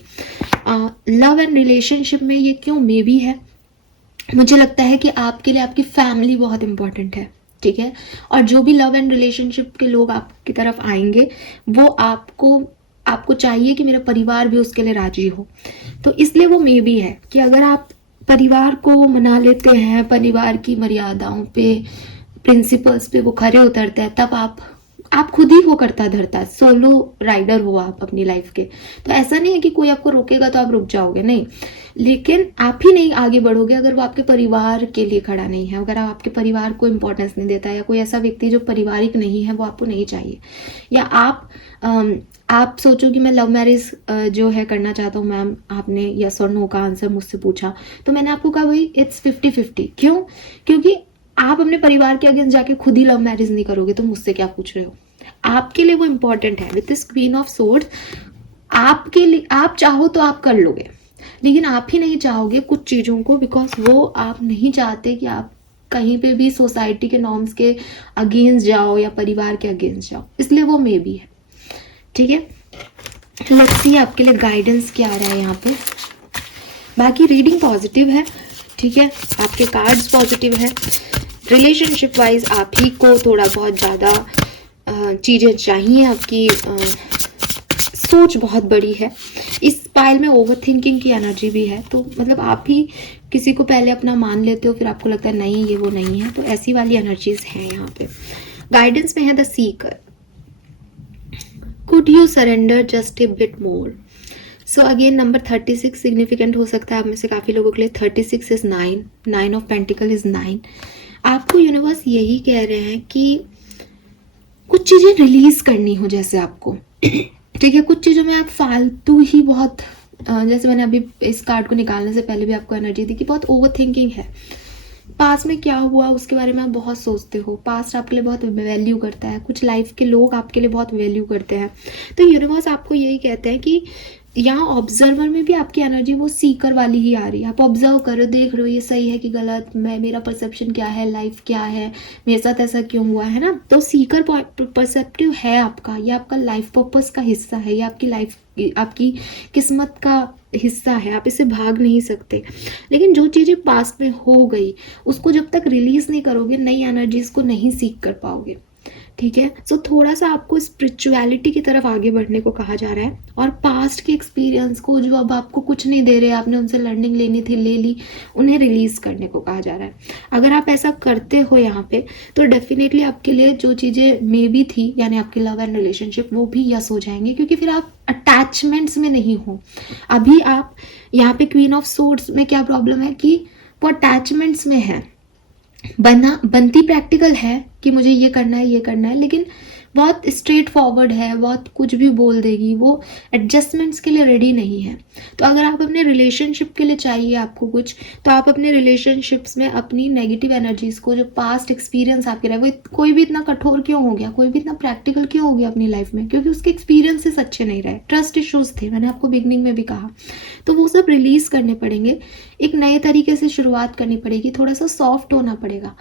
लव एंड रिलेशनशिप में ये क्यों मे बी है, मुझे लगता है कि आपके लिए आपकी फैमिली बहुत इंपॉर्टेंट है, ठीक है। और जो भी लव एंड रिलेशनशिप के लोग आपकी तरफ आएंगे, वो आपको चाहिए कि मेरा परिवार भी उसके लिए राजी हो। तो इसलिए वो मे बी है कि अगर आप परिवार को मना लेते हैं, परिवार की मर्यादाओं पे, प्रिंसिपल्स पे वो खरे उतरते हैं, तब आप खुद ही हो करता धरता, सोलो राइडर हो आप अपनी लाइफ के। तो ऐसा नहीं है कि कोई आपको रोकेगा तो आप रुक जाओगे, नहीं। लेकिन आप ही नहीं आगे बढ़ोगे अगर वो आपके परिवार के लिए खड़ा नहीं है, अगर आपके परिवार को इम्पोर्टेंस नहीं देता, या कोई ऐसा व्यक्ति जो पारिवारिक नहीं है वो आपको नहीं चाहिए। या आप सोचो कि मैं लव मैरिज जो है करना चाहता हूँ मैम, आपने यस और नो का आंसर मुझसे पूछा, तो मैंने आपको कहा भाई इट्स 50-50। क्यों? क्योंकि आप अपने परिवार के अगेंस्ट जाके खुद ही लव मैरिज नहीं करोगे, तो मुझसे क्या पूछ रहे हो? आपके लिए वो इम्पोर्टेंट है। With this queen of swords, आपके लिए आप चाहो तो आप कर लोगे, लेकिन आप ही नहीं चाहोगे कुछ चीज़ों को, बिकॉज वो आप नहीं चाहते कि आप कहीं पे भी सोसाइटी के नॉर्म्स के अगेंस्ट जाओ या परिवार के अगेंस्ट जाओ। इसलिए वो मे बी है, ठीक है। लेट्स सी आपके लिए गाइडेंस क्या आ रहा है यहाँ पे। बाकी रीडिंग पॉजिटिव है, ठीक है, आपके कार्ड्स पॉजिटिव है। रिलेशनशिप वाइज आप ही को थोड़ा बहुत ज़्यादा चीज़ें चाहिए, आपकी सोच बहुत बड़ी है। इस पाइल में ओवर थिंकिंग की एनर्जी भी है, तो मतलब आप ही किसी को पहले अपना मान लेते हो, फिर आपको लगता है नहीं ये वो नहीं है, तो ऐसी वाली एनर्जीज हैं यहाँ पे। गाइडेंस में है the seeker, could you surrender just a bit more. So again number 36 significant हो सकता है आप में से काफ़ी लोगों के लिए। 36 इज 9, 9 ऑफ पेंटिकल इज 9। आपको यूनिवर्स यही कह रहे हैं कि कुछ चीज़ें रिलीज करनी हो, जैसे आपको ठीक है, कुछ चीज़ों में आप फालतू ही बहुत जैसे मैंने अभी इस कार्ड को निकालने से पहले भी आपको एनर्जी दी कि बहुत ओवर थिंकिंग है। पास्ट में क्या हुआ उसके बारे में आप बहुत सोचते हो, पास्ट आपके लिए बहुत वैल्यू करता है, कुछ लाइफ के लोग आपके लिए बहुत वैल्यू करते हैं। तो यूनिवर्स आपको यही कहते हैं कि यहाँ ऑब्जर्वर में भी आपकी एनर्जी वो सीकर वाली ही आ रही है। आप ऑब्जर्व करो, देख रहे हो ये सही है कि गलत, मेरा परसेप्शन क्या है, लाइफ क्या है, मेरे साथ ऐसा क्यों हुआ है ना। तो सीकर परसेप्टिव है आपका, ये आपका लाइफ पर्पस का हिस्सा है, ये आपकी लाइफ, आपकी किस्मत का हिस्सा है, आप इससे भाग नहीं सकते। लेकिन जो चीज़ें पास्ट में हो गई उसको जब तक रिलीज नहीं करोगे, नई एनर्जीज को नहीं सीख कर पाओगे, ठीक है। सो थोड़ा सा आपको स्पिरिचुअलिटी की तरफ आगे बढ़ने को कहा जा रहा है, और पास्ट के एक्सपीरियंस को जो अब आपको कुछ नहीं दे रहे, आपने उनसे लर्निंग लेनी थी, ले ली, उन्हें रिलीज करने को कहा जा रहा है। अगर आप ऐसा करते हो यहाँ पे, तो डेफिनेटली आपके लिए जो चीज़ें मे बी थी, यानी आपके लव एंड रिलेशनशिप, वो भी यस हो जाएंगे, क्योंकि फिर आप अटैचमेंट्स में नहीं हो। अभी आप यहाँ पे क्वीन ऑफ सोर्ड्स में क्या प्रॉब्लम है कि वो अटैचमेंट्स में है, बनती प्रैक्टिकल है कि मुझे ये करना है, ये करना है, लेकिन बहुत स्ट्रेट फॉरवर्ड है, बहुत कुछ भी बोल देगी, वो एडजस्टमेंट्स के लिए रेडी नहीं है। तो अगर आप अपने रिलेशनशिप के लिए चाहिए आपको कुछ, तो आप अपने रिलेशनशिप्स में अपनी नेगेटिव एनर्जीज को, जो पास्ट एक्सपीरियंस आपके रहे, वो कोई भी इतना कठोर क्यों हो गया, कोई भी इतना प्रैक्टिकल क्यों हो गया अपनी लाइफ में, क्योंकि उसके एक्सपीरियंसेस अच्छे नहीं रहे, ट्रस्ट इश्यूज थे, मैंने आपको बिगनिंग में भी कहा। तो वो सब रिलीज करने पड़ेंगे, एक नए तरीके से शुरुआत करनी पड़ेगी, थोड़ा सा सॉफ्ट होना पड़ेगा।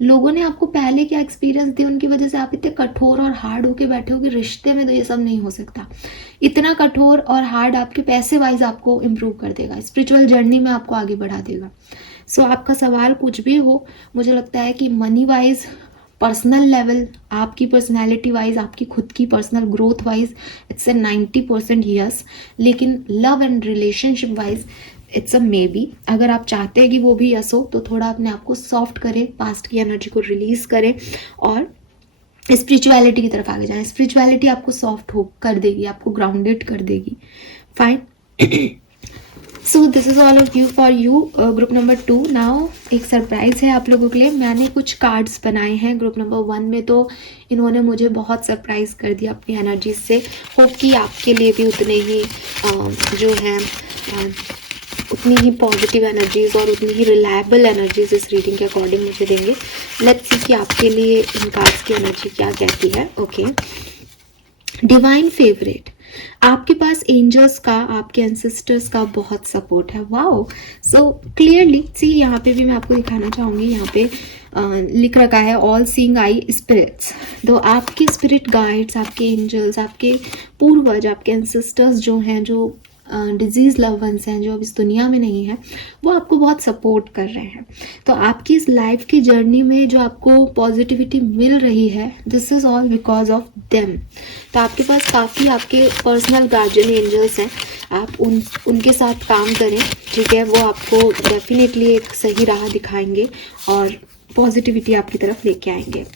लोगों ने आपको पहले क्या एक्सपीरियंस दिया, उनकी वजह से आप इतने कठोर और हार्ड होके बैठे हो कि रिश्ते में तो ये सब नहीं हो सकता। इतना कठोर और हार्ड आपके पैसे वाइज आपको इम्प्रूव कर देगा, स्पिरिचुअल जर्नी में आपको आगे बढ़ा देगा। सो आपका सवाल कुछ भी हो, मुझे लगता है कि मनी वाइज, पर्सनल लेवल, आपकी पर्सनैलिटी वाइज, आपकी खुद की personal growth wise, it's a 90% yes. लेकिन love and relationship wise it's a maybe. अगर आप चाहते हैं कि वो भी यस हो, तो थोड़ा अपने आप को सॉफ्ट करें, पास्ट की एनर्जी को रिलीज करें, और स्पिरिचुअलिटी की तरफ आगे जाएं। स्पिरिचुअलिटी आपको सॉफ्ट हो कर देगी, आपको ग्राउंडेड कर देगी। Fine. So this is all of you for you group number 2। Now एक सरप्राइज है आप लोगों के लिए। मैंने कुछ कार्ड्स बनाए हैं ग्रुप नंबर 1 में, तो इन्होंने मुझे बहुत सरप्राइज कर दिया अपनी एनर्जी से। होप कि आपके लिए भी उतने ही जो है उतनी ही पॉजिटिव एनर्जीज और उतनी ही रिलायबल एनर्जीज इस रीडिंग के अकॉर्डिंग मुझे देंगे। लेट्स सी कि आपके लिए इन कार्ड्स की एनर्जी क्या कहती है। ओके, डिवाइन फेवरेट, आपके पास एंजल्स का, आपके एंसेस्टर्स का बहुत सपोर्ट है। वाओ, सो क्लियरली सी, यहाँ पे भी मैं आपको दिखाना चाहूँगी, यहाँ पे लिख रखा है ऑल सीइंग आई स्पिरिट्स। तो आपके स्पिरिट गाइड्स, आपके एंजल्स, आपके पूर्वज, आपके एंसेस्टर्स जो हैं, जो डिजीज लव वंस हैं, जो अब इस दुनिया में नहीं है, वो आपको बहुत सपोर्ट कर रहे हैं। तो आपकी इस लाइफ की जर्नी में जो आपको पॉजिटिविटी मिल रही है, this is all because of them. तो आपके पास काफ़ी आपके पर्सनल गार्जियन एंजल्स हैं, आप उनके साथ काम करें, ठीक है। वो आपको डेफिनेटली एक सही राह दिखाएंगे और पॉजिटिविटी आपकी तरफ लेके आएंगे।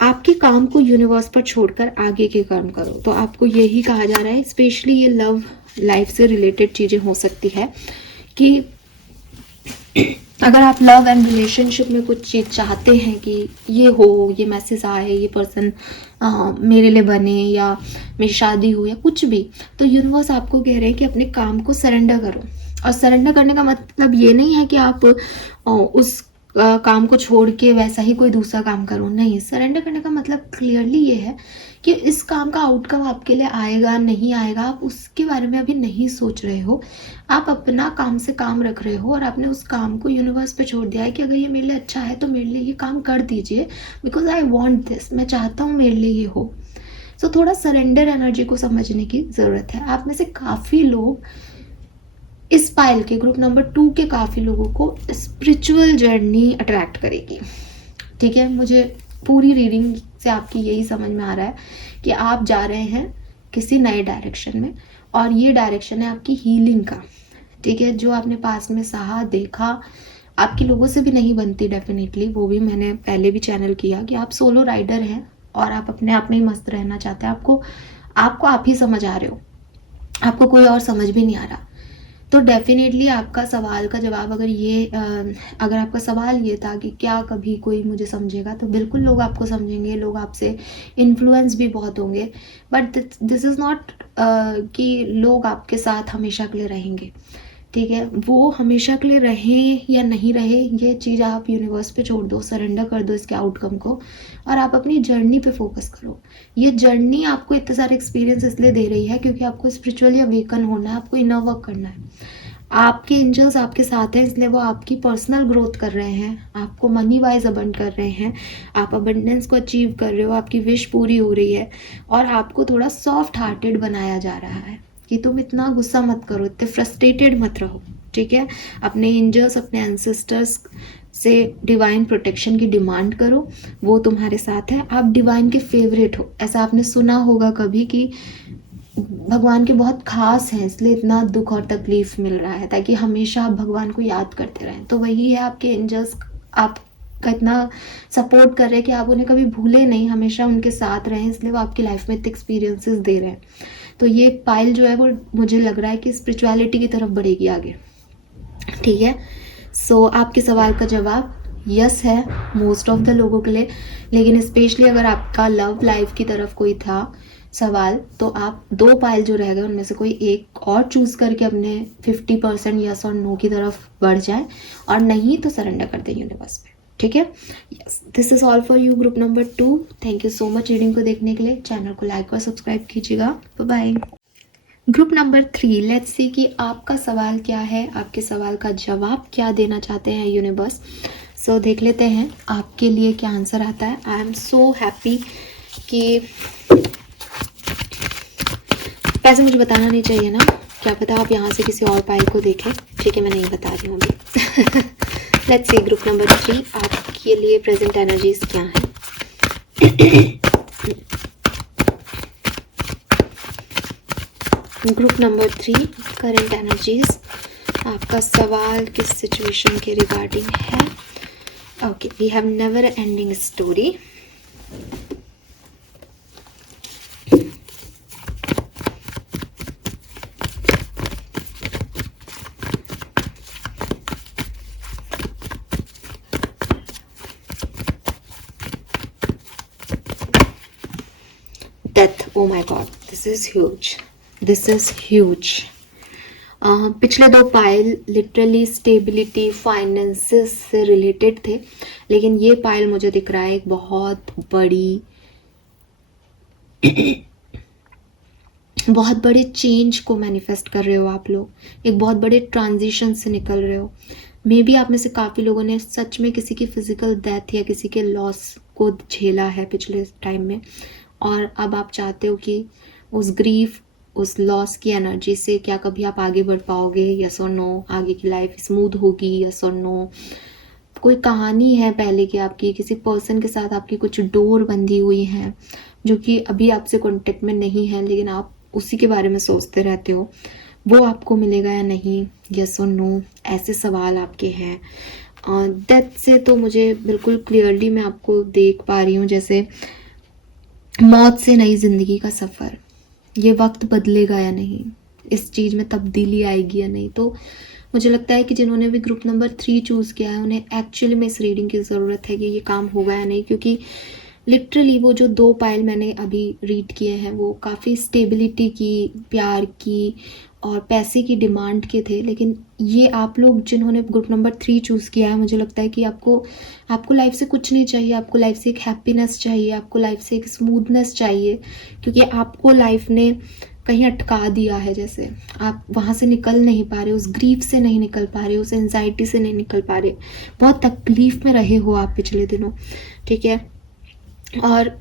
आपके काम को यूनिवर्स पर छोड़कर आगे के कर्म करो। तो आपको यही कहा जा रहा है, स्पेशली ये लव लाइफ से रिलेटेड चीज़ें हो सकती है कि अगर आप लव एंड रिलेशनशिप में कुछ चीज़ चाहते हैं कि ये हो, ये मैसेज आए, ये पर्सन मेरे लिए बने, या मेरी शादी हो, या कुछ भी, तो यूनिवर्स आपको कह रहे हैं कि अपने काम को सरेंडर करो। और सरेंडर करने का मतलब ये नहीं है कि आप उस काम को छोड़ के वैसा ही कोई दूसरा काम करो, नहीं। सरेंडर करने का मतलब क्लियरली ये है कि इस काम का आउटकम आपके लिए आएगा नहीं आएगा, आप उसके बारे में अभी नहीं सोच रहे हो। आप अपना काम से काम रख रहे हो और आपने उस काम को यूनिवर्स पे छोड़ दिया है कि अगर ये मेरे लिए अच्छा है तो मेरे लिए ये काम कर दीजिए, बिकॉज आई वॉन्ट दिस, मैं चाहता हूँ मेरे लिए ये हो। सो थोड़ा सरेंडर एनर्जी को समझने की ज़रूरत है। आप में से काफ़ी लोग, इस पाइल के ग्रुप नंबर 2 के काफ़ी लोगों को स्पिरिचुअल जर्नी अट्रैक्ट करेगी, ठीक है। मुझे पूरी रीडिंग से आपकी यही समझ में आ रहा है कि आप जा रहे हैं किसी नए डायरेक्शन में, और ये डायरेक्शन है आपकी हीलिंग का, ठीक है। जो आपने पास में सहा, देखा, आपकी लोगों से भी नहीं बनती डेफिनेटली, वो भी मैंने पहले भी चैनल किया कि आप सोलो राइडर हैं और आप अपने आप में ही मस्त रहना चाहते हैं। आपको आप ही समझ आ रहे हो, आपको कोई और समझ भी नहीं आ रहा। तो डेफिनेटली आपका सवाल का जवाब अगर आपका सवाल ये था कि क्या कभी कोई मुझे समझेगा, तो बिल्कुल लोग आपको समझेंगे, लोग आपसे इन्फ्लुएंस भी बहुत होंगे, बट दिस इज़ नॉट कि लोग आपके साथ हमेशा के लिए रहेंगे, ठीक है। वो हमेशा के लिए रहें या नहीं रहे, ये चीज़ आप यूनिवर्स पे छोड़ दो, सरेंडर कर दो इसके आउटकम को, और आप अपनी जर्नी पे फोकस करो। ये जर्नी आपको इतने सारे एक्सपीरियंस इसलिए दे रही है क्योंकि आपको स्पिरिचुअली अवेकन होना है, आपको इनर वर्क करना है। आपके एंजल्स आपके साथ हैं, इसलिए वो आपकी पर्सनल ग्रोथ कर रहे हैं, आपको मनी वाइज अबंड कर रहे हैं, आप अबंडेंस को अचीव कर रहे हो, आपकी विश पूरी हो रही है, और आपको थोड़ा सॉफ्ट हार्टेड बनाया जा रहा है कि तुम इतना गुस्सा मत करो, इतने फ्रस्ट्रेटेड मत रहो, ठीक है। अपने एंजल्स, अपने एंसेस्टर्स से डिवाइन प्रोटेक्शन की डिमांड करो, वो तुम्हारे साथ है। आप डिवाइन के फेवरेट हो, ऐसा आपने सुना होगा कभी कि भगवान के बहुत खास हैं, इसलिए इतना दुख और तकलीफ मिल रहा है, ताकि हमेशा आप भगवान को याद करते रहें। तो वही है, आपके एंजल्स आपका इतना सपोर्ट कर रहे हैं कि आप उन्हें कभी भूले नहीं, हमेशा उनके साथ रहें, इसलिए वो आपकी लाइफ में इतने एक्सपीरियंसेस दे रहे हैं। तो ये पाइल जो है वो मुझे लग रहा है कि स्पिरिचुअलिटी की तरफ बढ़ेगी आगे, ठीक है। सो आपके सवाल का जवाब यस है मोस्ट ऑफ द लोगों के लिए, लेकिन स्पेशली अगर आपका लव लाइफ की तरफ कोई था सवाल, तो आप 2 पाइल जो रह गए उनमें से कोई एक और चूज़ करके अपने 50% यस और नो की तरफ बढ़ जाए, और नहीं तो सरेंडर कर दें यूनिवर्स पे, ठीक है। Yes, this is all for you group number 2। Thank you so much reading को देखने के लिए। चैनल को लाइक और सब्सक्राइब कीजिएगा। Bye bye. Group number 3, let's see कि आपका सवाल क्या है, आपके सवाल का जवाब क्या देना चाहते हैं यूनिवर्स। सो देख लेते हैं आपके लिए क्या आंसर आता है। आई एम सो हैप्पी कि वैसे मुझे बताना नहीं चाहिए ना, क्या पता आप यहाँ से किसी और पाइल को देखें, ठीक है, मैं नहीं बता रही हूँ अभी। लेट्स सी ग्रुप नंबर 3 आपके लिए प्रेजेंट एनर्जीज क्या हैं। ग्रुप नंबर 3 करंट एनर्जीज, आपका सवाल किस सिचुएशन के रिगार्डिंग है। Okay, we have never ending story. Oh my God, this is huge, this is huge. पिछले 2 पाइल लिटरली स्टेबिलिटी फाइनेंसेस से रिलेटेड थे, लेकिन ये पाइल मुझे दिख रहा है एक बहुत बड़ी बहुत बड़े चेंज को मैनिफेस्ट कर रहे हो आप लोग, एक बहुत बड़े ट्रांजिशन से निकल रहे हो। मे बी आप में से काफ़ी लोगों ने सच में किसी की फिजिकल डेथ या किसी के लॉस को झेला है पिछले टाइम में, और अब आप चाहते हो कि उस ग्रीफ, उस लॉस की एनर्जी से क्या कभी आप आगे बढ़ पाओगे, यस और नो, आगे की लाइफ स्मूथ होगी, यस और नो। कोई कहानी है पहले की आपकी, किसी पर्सन के साथ आपकी कुछ डोर बंधी हुई है जो कि अभी आपसे कांटेक्ट में नहीं है, लेकिन आप उसी के बारे में सोचते रहते हो, वो आपको मिलेगा या नहीं, यस और नो, ऐसे सवाल आपके हैं। डेथ से तो मुझे बिल्कुल क्लियरली मैं आपको देख पा रही हूँ, जैसे मौत से नई ज़िंदगी का सफ़र, ये वक्त बदलेगा या नहीं, इस चीज़ में तब्दीली आएगी या नहीं। तो मुझे लगता है कि जिन्होंने भी ग्रुप नंबर 3 चूज़ किया है उन्हें एक्चुअली में इस रीडिंग की ज़रूरत है कि ये काम होगा या नहीं, क्योंकि लिटरली वो जो 2 पाइल मैंने अभी रीड किए हैं वो काफ़ी स्टेबिलिटी की, प्यार की और पैसे की डिमांड के थे, लेकिन ये आप लोग जिन्होंने ग्रुप नंबर 3 चूज़ किया है, मुझे लगता है कि आपको लाइफ से कुछ नहीं चाहिए, आपको लाइफ से एक हैप्पीनेस चाहिए, आपको लाइफ से एक स्मूथनेस चाहिए, क्योंकि आपको लाइफ ने कहीं अटका दिया है, जैसे आप वहाँ से निकल नहीं पा रहे, उस ग्रीफ से नहीं निकल पा रहे, उस एंजाइटी से नहीं निकल पा रहे, बहुत तकलीफ़ में रहे हो आप पिछले दिनों, ठीक है। और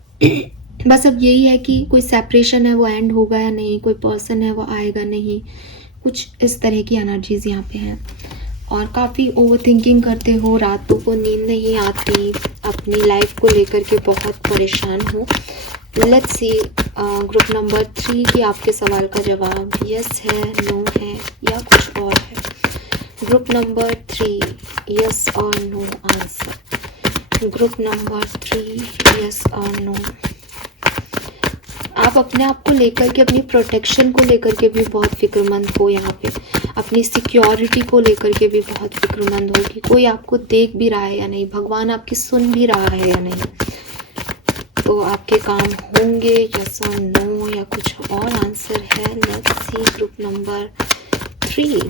बस अब यही है कि कोई सेपरेशन है वो एंड होगा या नहीं, कोई पर्सन है वो आएगा नहीं, कुछ इस तरह की एनर्जीज यहाँ पे हैं। और काफ़ी ओवर थिंकिंग करते हो, रातों को नींद नहीं आती, अपनी लाइफ को लेकर के बहुत परेशान हो। लेट्स सी ग्रुप नंबर 3 की आपके सवाल का जवाब यस है, नो है या कुछ और है। ग्रुप नंबर 3, यस और no answer. Group number 3, yes और नो। आप अपने आप को लेकर के, अपनी प्रोटेक्शन को लेकर के भी बहुत फिक्रमंद हो यहाँ पे, अपनी सिक्योरिटी को लेकर के भी बहुत फिक्रमंद हो कि कोई आपको देख भी रहा है या नहीं, भगवान आपकी सुन भी रहा है या नहीं। तो आपके काम होंगे, यस और नो या कुछ और आंसर है। Let's see group number 3।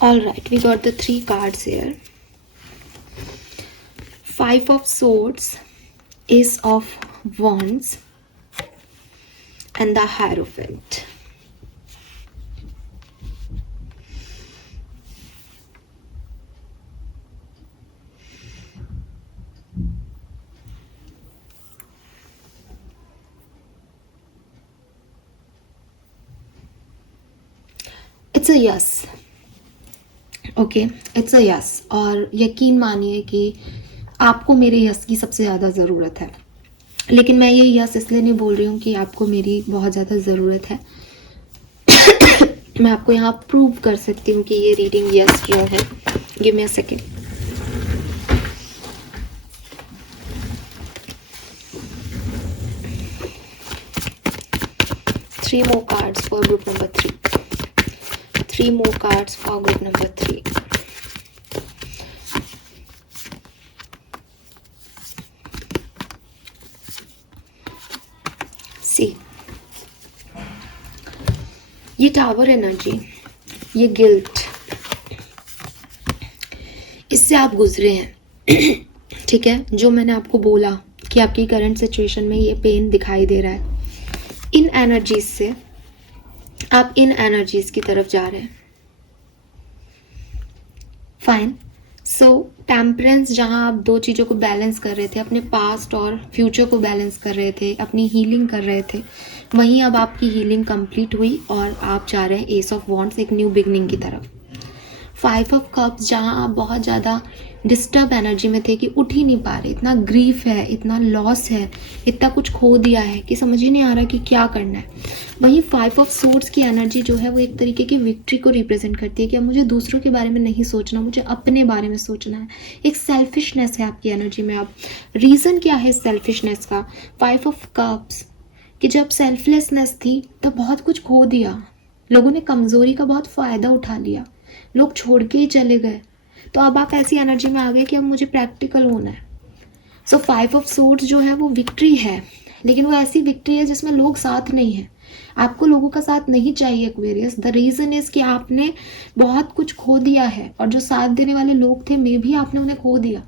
All right, we got the 3 cards here. 5 of Swords, Ace of Wands, and the Hierophant. It's a yes. Okay, it's a yes. और यकीन मानिए कि आपको मेरे यस की सबसे ज़्यादा ज़रूरत है, लेकिन मैं ये यस इसलिए नहीं बोल रही हूँ कि आपको मेरी बहुत ज़्यादा ज़रूरत है। मैं आपको यहाँ प्रूव कर सकती हूँ कि ये रीडिंग यस जो है। Give me a second. Three more cards for group number 3. 3 more cards for group number 3. See, ये टावर एनर्जी, ये गिल्ट, इससे आप गुजरे हैं। ठीक है, जो मैंने आपको बोला कि आपकी करंट सिचुएशन में ये पेन दिखाई दे रहा है, इन एनर्जीज से आप इन एनर्जीज की तरफ जा रहे हैं। फाइन। सो टेम्परेंस, जहाँ आप 2 चीज़ों को बैलेंस कर रहे थे, अपने पास्ट और फ्यूचर को बैलेंस कर रहे थे, अपनी हीलिंग कर रहे थे, वहीं अब आपकी हीलिंग कंप्लीट हुई और आप जा रहे हैं एस ऑफ वॉन्ड्स, एक न्यू बिगनिंग की तरफ। 5 ऑफ कप्स, जहाँ आप बहुत ज़्यादा डिस्टर्ब एनर्जी में थे कि उठ ही नहीं पा रहे, इतना ग्रीफ है, इतना लॉस है, इतना कुछ खो दिया है कि समझ ही नहीं आ रहा कि क्या करना है। वहीं 5 ऑफ सोर्ड्स की एनर्जी जो है वो एक तरीके की विक्ट्री को रिप्रेजेंट करती है कि अब मुझे दूसरों के बारे में नहीं सोचना, मुझे अपने बारे में सोचना है। एक सेल्फिशनेस है आपकी एनर्जी में। अब रीज़न क्या है सेल्फिशनेस का? 5 ऑफ कप्स, कि जब सेल्फलेसनेस थी तब बहुत कुछ खो दिया, लोगों ने कमज़ोरी का बहुत फ़ायदा उठा लिया, लोग छोड़ के ही चले गए। तो अब आप ऐसी एनर्जी में आ गए कि अब मुझे प्रैक्टिकल होना है, सो 5 ऑफ सोर्ड्स जो है वो विक्ट्री है, लेकिन वो ऐसी विक्ट्री है जिसमें लोग साथ नहीं है। आपको लोगों का साथ नहीं चाहिए एक्वेरियस। द रीज़न इज़ कि आपने बहुत कुछ खो दिया है, और जो साथ देने वाले लोग थे मे भी आपने उन्हें खो दिया।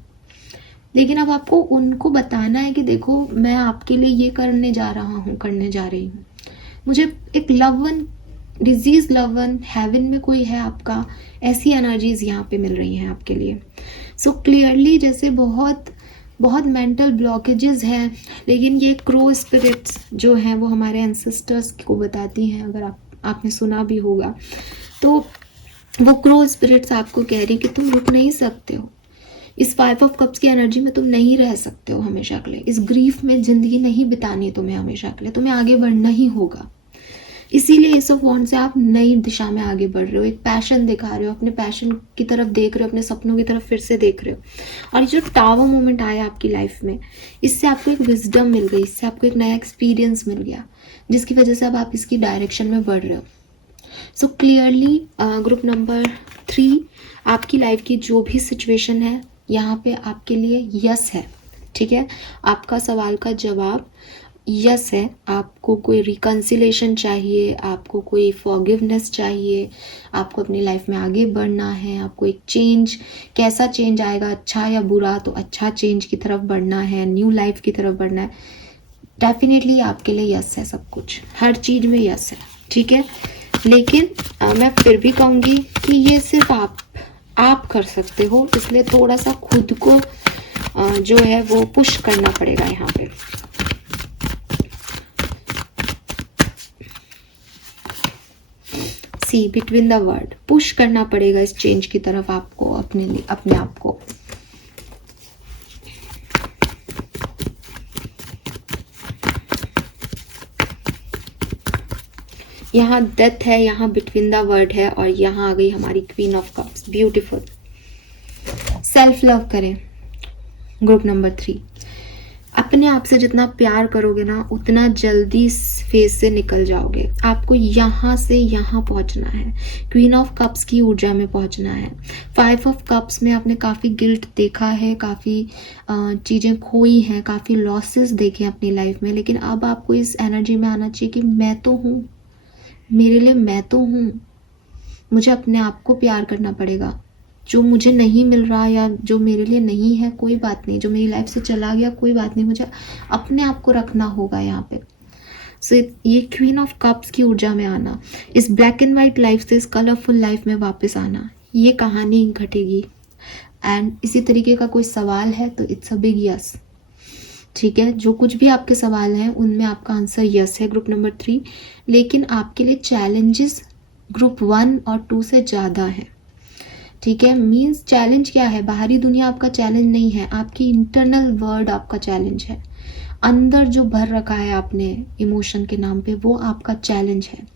लेकिन अब आपको उनको बताना है कि देखो मैं आपके लिए ये करने जा रहा हूँ, करने जा रही हूँ। मुझे एक love one, disease love one, heaven में कोई है आपका, ऐसी एनर्जीज यहाँ पे मिल रही हैं आपके लिए। सो क्लियरली जैसे बहुत बहुत मेंटल ब्लॉकेजेस हैं, लेकिन ये क्रो स्पिरिट्स जो हैं वो हमारे एंसेस्टर्स को बताती हैं। अगर आपने सुना भी होगा तो वो क्रो स्पिरिट्स आपको कह रही हैं कि तुम रुक नहीं सकते हो, इस 5 ऑफ कप्स की एनर्जी में तुम नहीं रह सकते हो हमेशा के लिए, इस ग्रीफ में ज़िंदगी नहीं बितानी तुम्हें हमेशा के लिए, तुम्हें आगे बढ़ना ही होगा। इसीलिए एस ऑफ वॉन्ड से आप नई दिशा में आगे बढ़ रहे हो, एक पैशन दिखा रहे हो, अपने पैशन की तरफ देख रहे हो, अपने सपनों की तरफ फिर से देख रहे हो। और ये जो टावर मोमेंट आया आपकी लाइफ में, इससे आपको एक विजडम मिल गई, इससे आपको एक नया एक्सपीरियंस मिल गया, जिसकी वजह से अब आप इसकी डायरेक्शन में बढ़ रहे हो। सो क्लियरली ग्रुप नंबर 3, आपकी लाइफ की जो भी सिचुएशन है यहाँ पे आपके लिए यस है, ठीक है। आपका सवाल का जवाब यस है। आपको कोई रिकन्सिलेशन चाहिए, आपको कोई फॉरगिवनेस चाहिए, आपको अपनी लाइफ में आगे बढ़ना है, आपको एक चेंज, कैसा चेंज आएगा, अच्छा या बुरा, तो अच्छा चेंज की तरफ बढ़ना है, न्यू लाइफ की तरफ बढ़ना है। डेफिनेटली आपके लिए यस है, सब कुछ, हर चीज़ में यस है, ठीक है। लेकिन मैं फिर भी कहूँगी कि ये सिर्फ आप कर सकते हो, इसलिए थोड़ा सा खुद को जो है वो पुश करना पड़ेगा यहाँ पे। सी बिटवीन द वर्ड, पुश करना पड़ेगा इस चेंज की तरफ आपको, अपने आप को। यहाँ डेथ है, यहाँ बिटवीन द वर्ड है, और यहाँ आ गई हमारी queen of cups. Beautiful. Self love करें। ग्रुप नंबर 3, अपने आप से जितना प्यार करोगे ना, उतना जल्दी इस फेज से निकल जाओगे। आपको यहाँ से यहाँ पहुँचना है, क्वीन ऑफ कप्स की ऊर्जा में पहुँचना है। 5 ऑफ कप्स में आपने काफ़ी गिल्ट देखा है, काफ़ी चीज़ें खोई हैं, काफ़ी लॉसेस देखे हैं अपनी लाइफ में, लेकिन अब आपको इस एनर्जी में आना चाहिए कि मैं तो हूँ, मेरे लिए मैं तो हूँ। मुझे अपने आप को प्यार करना पड़ेगा। जो मुझे नहीं मिल रहा या जो मेरे लिए नहीं है, कोई बात नहीं, जो मेरी लाइफ से चला गया कोई बात नहीं, मुझे अपने आप को रखना होगा यहाँ पे। सो ये क्वीन ऑफ कप्स की ऊर्जा में आना, इस ब्लैक एंड वाइट लाइफ से इस कलरफुल लाइफ में वापस आना, ये कहानी घटेगी। एंड इसी तरीके का कोई सवाल है तो इट्स अ बिग यस, ठीक है। जो कुछ भी आपके सवाल हैं उनमें आपका आंसर यस है ग्रुप नंबर 3, लेकिन आपके लिए चैलेंजेस ग्रुप 1 और 2 से ज़्यादा हैं, ठीक है। मीन्स चैलेंज क्या है, बाहरी दुनिया आपका चैलेंज नहीं है, आपकी इंटरनल वर्ल्ड आपका चैलेंज है। अंदर जो भर रखा है आपने इमोशन के नाम पे, वो आपका चैलेंज है।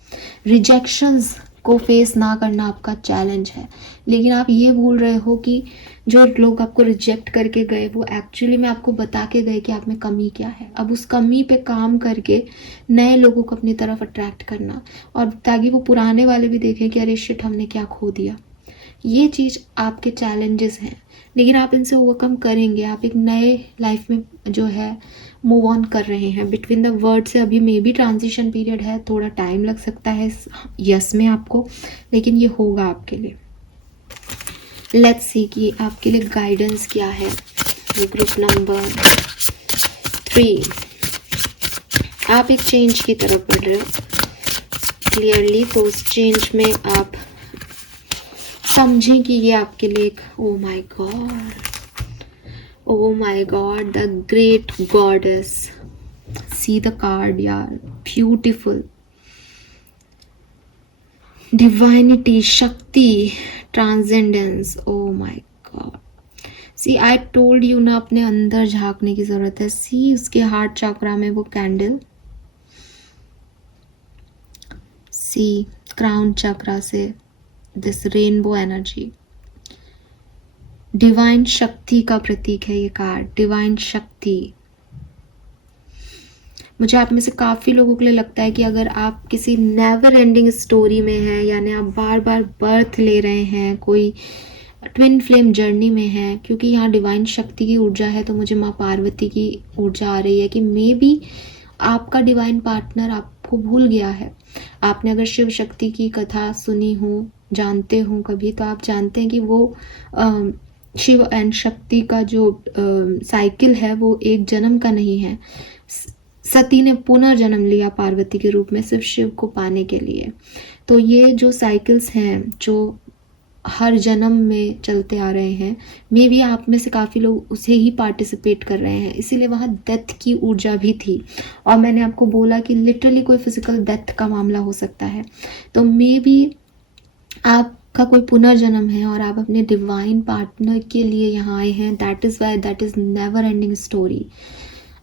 रिजेक्शंस को फेस ना करना आपका चैलेंज है, लेकिन आप ये भूल रहे हो कि जो लोग आपको रिजेक्ट करके गए वो एक्चुअली में आपको बता के गए कि आप में कमी क्या है। अब उस कमी पे काम करके नए लोगों को अपनी तरफ अट्रैक्ट करना, और ताकि वो पुराने वाले भी देखें कि अरे शिट, हमने क्या खो दिया। ये चीज़ आपके चैलेंजेस हैं, लेकिन आप इनसे ओवरकम करेंगे। आप एक नए लाइफ में जो है मूव ऑन कर रहे हैं। बिटवीन द वर्ड से अभी मे बी ट्रांजिशन पीरियड है, थोड़ा टाइम लग सकता है यस में आपको, लेकिन ये होगा आपके लिए। लेट्स सी कि आपके लिए गाइडेंस क्या है। ग्रुप नंबर 3, आप एक चेंज की तरफ बढ़ रहे हो क्लियरली, तो उस चेंज में आप समझें कि ये आपके लिए एक oh my god the great goddess. See the card यार, beautiful, divinity, shakti, transcendence. Oh my God, see I told you ना, अपने अंदर झांकने की जरूरत है। सी उसके हार्ट चक्रा में वो कैंडल, सी क्राउन चक्रा से दिस रेनबो एनर्जी, डिवाइन शक्ति का प्रतीक है ये कार्ड, डिवाइन शक्ति। मुझे आप में से काफ़ी लोगों के लिए लगता है कि अगर आप किसी नेवर एंडिंग स्टोरी में हैं, यानी आप बार बार बर्थ ले रहे हैं, कोई ट्विन फ्लेम जर्नी में हैं, क्योंकि यहाँ डिवाइन शक्ति की ऊर्जा है तो मुझे माँ पार्वती की ऊर्जा आ रही है कि मे बी आपका डिवाइन पार्टनर आपको भूल गया है। आपने अगर शिव शक्ति की कथा सुनी हो, जानते हो कभी, तो आप जानते हैं कि वो शिव एंड शक्ति का जो साइकिल है वो एक जन्म का नहीं है। सती ने पुनर्जन्म लिया पार्वती के रूप में सिर्फ शिव को पाने के लिए। तो ये जो साइकिल्स हैं जो हर जन्म में चलते आ रहे हैं, मे भी आप में से काफ़ी लोग उसे ही पार्टिसिपेट कर रहे हैं, इसीलिए वहाँ डेथ की ऊर्जा भी थी। और मैंने आपको बोला कि लिटरली कोई फिजिकल डेथ का मामला हो सकता है। तो मे भी आपका कोई पुनर्जन्म है और आप अपने डिवाइन पार्टनर के लिए यहाँ आए हैं। That is why that is never ending story.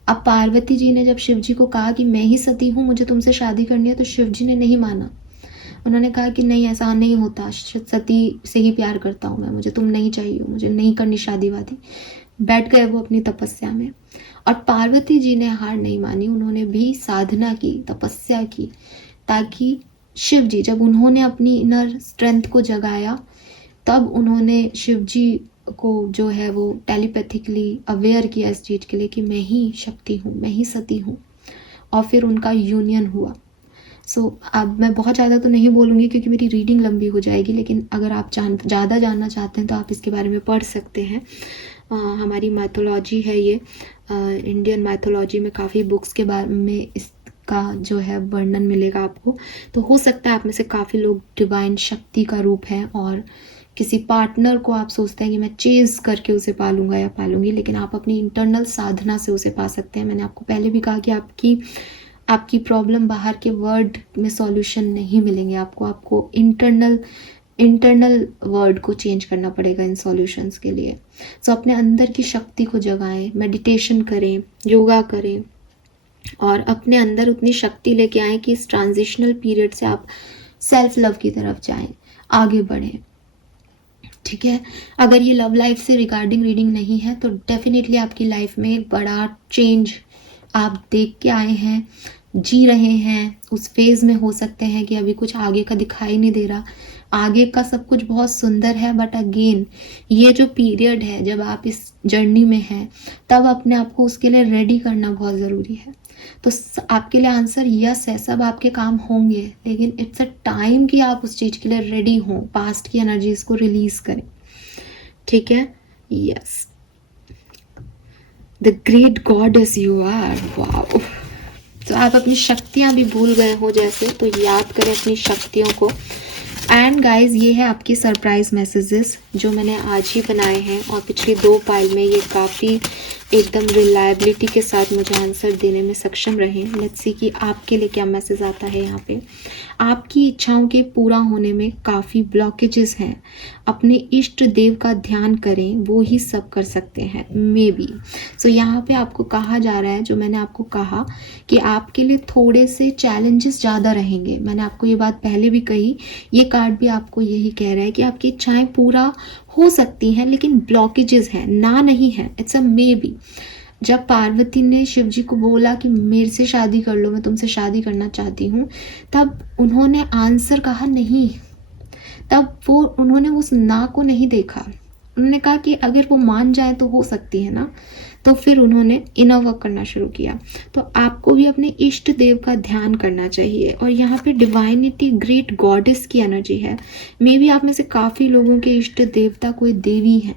अब पार्वती जी ने जब शिव जी को कहा कि मैं ही सती हूँ, मुझे तुमसे शादी करनी है, तो शिव जी ने नहीं माना। उन्होंने कहा कि नहीं, ऐसा नहीं होता, सती से ही प्यार करता हूँ मैं, मुझे तुम नहीं चाहिए, मुझे नहीं करनी शादी वादी। बैठ गए वो अपनी तपस्या में। और पार्वती जी ने हार नहीं मानी, उन्होंने भी साधना की, तपस्या की, ताकि शिव जी, जब उन्होंने अपनी इनर स्ट्रेंथ को जगाया, तब उन्होंने शिव जी को जो है वो टेलीपैथिकली अवेयर किया इस चीज़ के लिए कि मैं ही शक्ति हूँ, मैं ही सती हूँ। और फिर उनका यूनियन हुआ। अब मैं बहुत ज़्यादा तो नहीं बोलूँगी क्योंकि मेरी रीडिंग लंबी हो जाएगी, लेकिन अगर आप ज़्यादा जानना चाहते हैं तो आप इसके बारे में पढ़ सकते हैं। हमारी मैथोलॉजी है ये, इंडियन मैथोलॉजी में काफ़ी बुक्स के बारे में इसका जो है वर्णन मिलेगा आपको। तो हो सकता है आप में से काफ़ी लोग डिवाइन शक्ति का रूप है और किसी पार्टनर को आप सोचते हैं कि मैं चेज़ करके उसे पालूंगा या पालूंगी, लेकिन आप अपनी इंटरनल साधना से उसे पा सकते हैं। मैंने आपको पहले भी कहा कि आपकी प्रॉब्लम बाहर के वर्ड में सॉल्यूशन नहीं मिलेंगे आपको इंटरनल वर्ड को चेंज करना पड़ेगा इन सॉल्यूशंस के लिए। सो अपने अंदर की शक्ति को जगाएं, मेडिटेशन करें, योगा करें और अपने अंदर उतनी शक्ति लेके आएं कि इस ट्रांजिशनल पीरियड से आप सेल्फ लव की तरफ जाएं, आगे बढ़ें। ठीक है, अगर ये लव लाइफ से रिगार्डिंग रीडिंग नहीं है तो डेफिनेटली आपकी लाइफ में एक बड़ा चेंज आप देख के आए हैं, जी रहे हैं, उस फेज़ में हो सकते हैं कि अभी कुछ आगे का दिखाई नहीं दे रहा। आगे का सब कुछ बहुत सुंदर है, बट अगेन ये जो पीरियड है जब आप इस जर्नी में हैं, तब अपने आप को उसके लिए रेडी करना बहुत ज़रूरी है। तो आपके लिए आंसर यस है, सब आपके काम होंगे, लेकिन इट्स अ टाइम कि आप उस चीज़ के लिए रेडी हों, पास्ट की एनर्जीज को रिलीज़ करें। ठीक है, yes, the great goddess you are. Wow. तो आप अपनी शक्तियाँ भी भूल गए हो जैसे, तो याद करें अपनी शक्तियों को। एंड गाइज, ये है आपकी सरप्राइज मैसेजेस जो मैंने आज ही बनाए हैं, और पिछली 2 पाइल में ये काफ़ी एकदम रिलायबिलिटी के साथ मुझे आंसर देने में सक्षम रहे। लेट्स सी कि आपके लिए क्या मैसेज आता है यहाँ पे। आपकी इच्छाओं के पूरा होने में काफ़ी ब्लॉकेजेस हैं। अपने इष्ट देव का ध्यान करें, वो ही सब कर सकते हैं, मे बी। सो यहाँ पे आपको कहा जा रहा है, जो मैंने आपको कहा, कि आपके लिए थोड़े से चैलेंजेस ज़्यादा रहेंगे। मैंने आपको ये बात पहले भी कही, ये कार्ड भी आपको यही कह रहा है कि आपकी इच्छाएं पूरा हो सकती हैं, लेकिन ब्लॉकेजेस हैं, ना नहीं है, इट्स अ मे बी। जब पार्वती ने शिव जी को बोला कि मेरे से शादी कर लो, मैं तुमसे शादी करना चाहती हूँ, तब उन्होंने आंसर कहा नहीं। तब उन्होंने उस ना को नहीं देखा। उन्होंने कहा कि अगर वो मान जाए तो हो सकती है ना। तो फिर उन्होंने इनर वर्क करना शुरू किया। तो आपको भी अपने इष्ट देव का ध्यान करना चाहिए। और यहाँ पे डिवाइनिटी, ग्रेट गॉडेस की एनर्जी है। मे बी आप में से काफ़ी लोगों के इष्ट देवता कोई देवी हैं।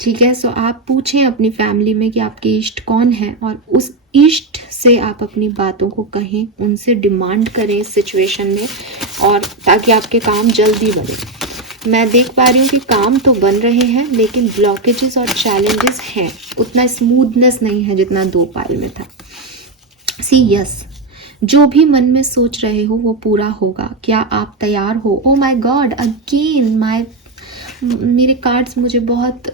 ठीक है, सो आप पूछें अपनी फैमिली में कि आपके इष्ट कौन है, और उस इष्ट से आप अपनी बातों को कहें, उनसे डिमांड करें इस सिचुएशन में, और ताकि आपके काम जल्दी बढ़े। मैं देख पा रही हूँ कि काम तो बन रहे हैं, लेकिन ब्लॉकेजेस और चैलेंजेस हैं, उतना स्मूथनेस नहीं है जितना 2 पाइल में था। सी यस, जो भी मन में सोच रहे हो वो पूरा होगा। क्या आप तैयार हो? ओ माय गॉड, अगेन मेरे कार्ड्स मुझे बहुत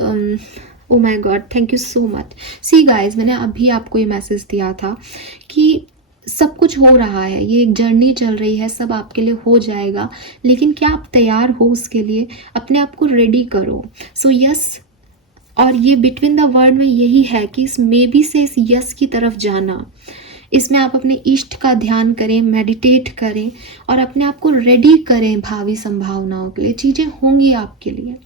ओ my God, thank you so much. See guys, मैंने अभी आपको ये मैसेज दिया था कि सब कुछ हो रहा है, ये एक जर्नी चल रही है, सब आपके लिए हो जाएगा, लेकिन क्या आप तैयार हो उसके लिए? अपने आप को रेडी करो। सो यस, और ये बिटवीन द वर्ड में यही है कि इस मे बी से इस यस की तरफ जाना, इसमें आप अपने इष्ट का ध्यान करें, मेडिटेट करें और अपने आप को रेडी करें भावी संभावनाओं के लिए। चीज़ें होंगी आपके लिए,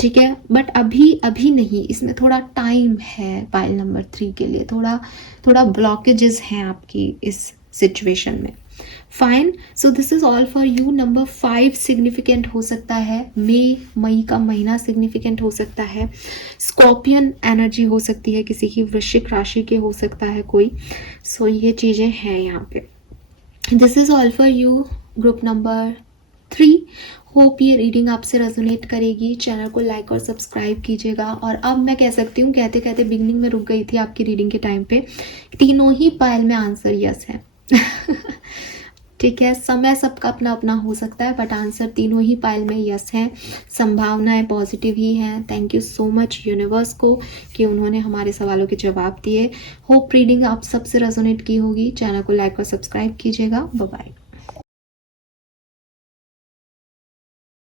ठीक है, बट अभी अभी नहीं, इसमें थोड़ा टाइम है पाइल नंबर 3 के लिए, थोड़ा ब्लॉकेजेस हैं आपकी इस सिचुएशन में। Fine, so this is all for you. Number 5 significant हो सकता है, मई का महीना सिग्निफिकेंट हो सकता है। स्कॉर्पियन एनर्जी हो सकती है किसी की, वृश्चिक राशि के हो सकता है कोई। सो ये चीज़ें हैं यहाँ पे। This is all for you group number 3। Hope ये रीडिंग आपसे रेजोनेट करेगी। चैनल को लाइक और सब्सक्राइब कीजिएगा। और अब मैं कह सकती हूँ, कहते कहते बिगनिंग में रुक गई थी आपकी रीडिंग के टाइम पे, तीनों ही पाइल में आंसर यस है। ठीक है, समय सबका अपना अपना हो सकता है, बट आंसर तीनों ही पाइल में यस है। संभावनाएं पॉजिटिव ही हैं। Thank you so much universe को कि उन्होंने हमारे सवालों के जवाब दिए। होप रीडिंग आप सबसे रेजोनेट की होगी। चैनल को लाइक और सब्सक्राइब कीजिएगा। Bye bye.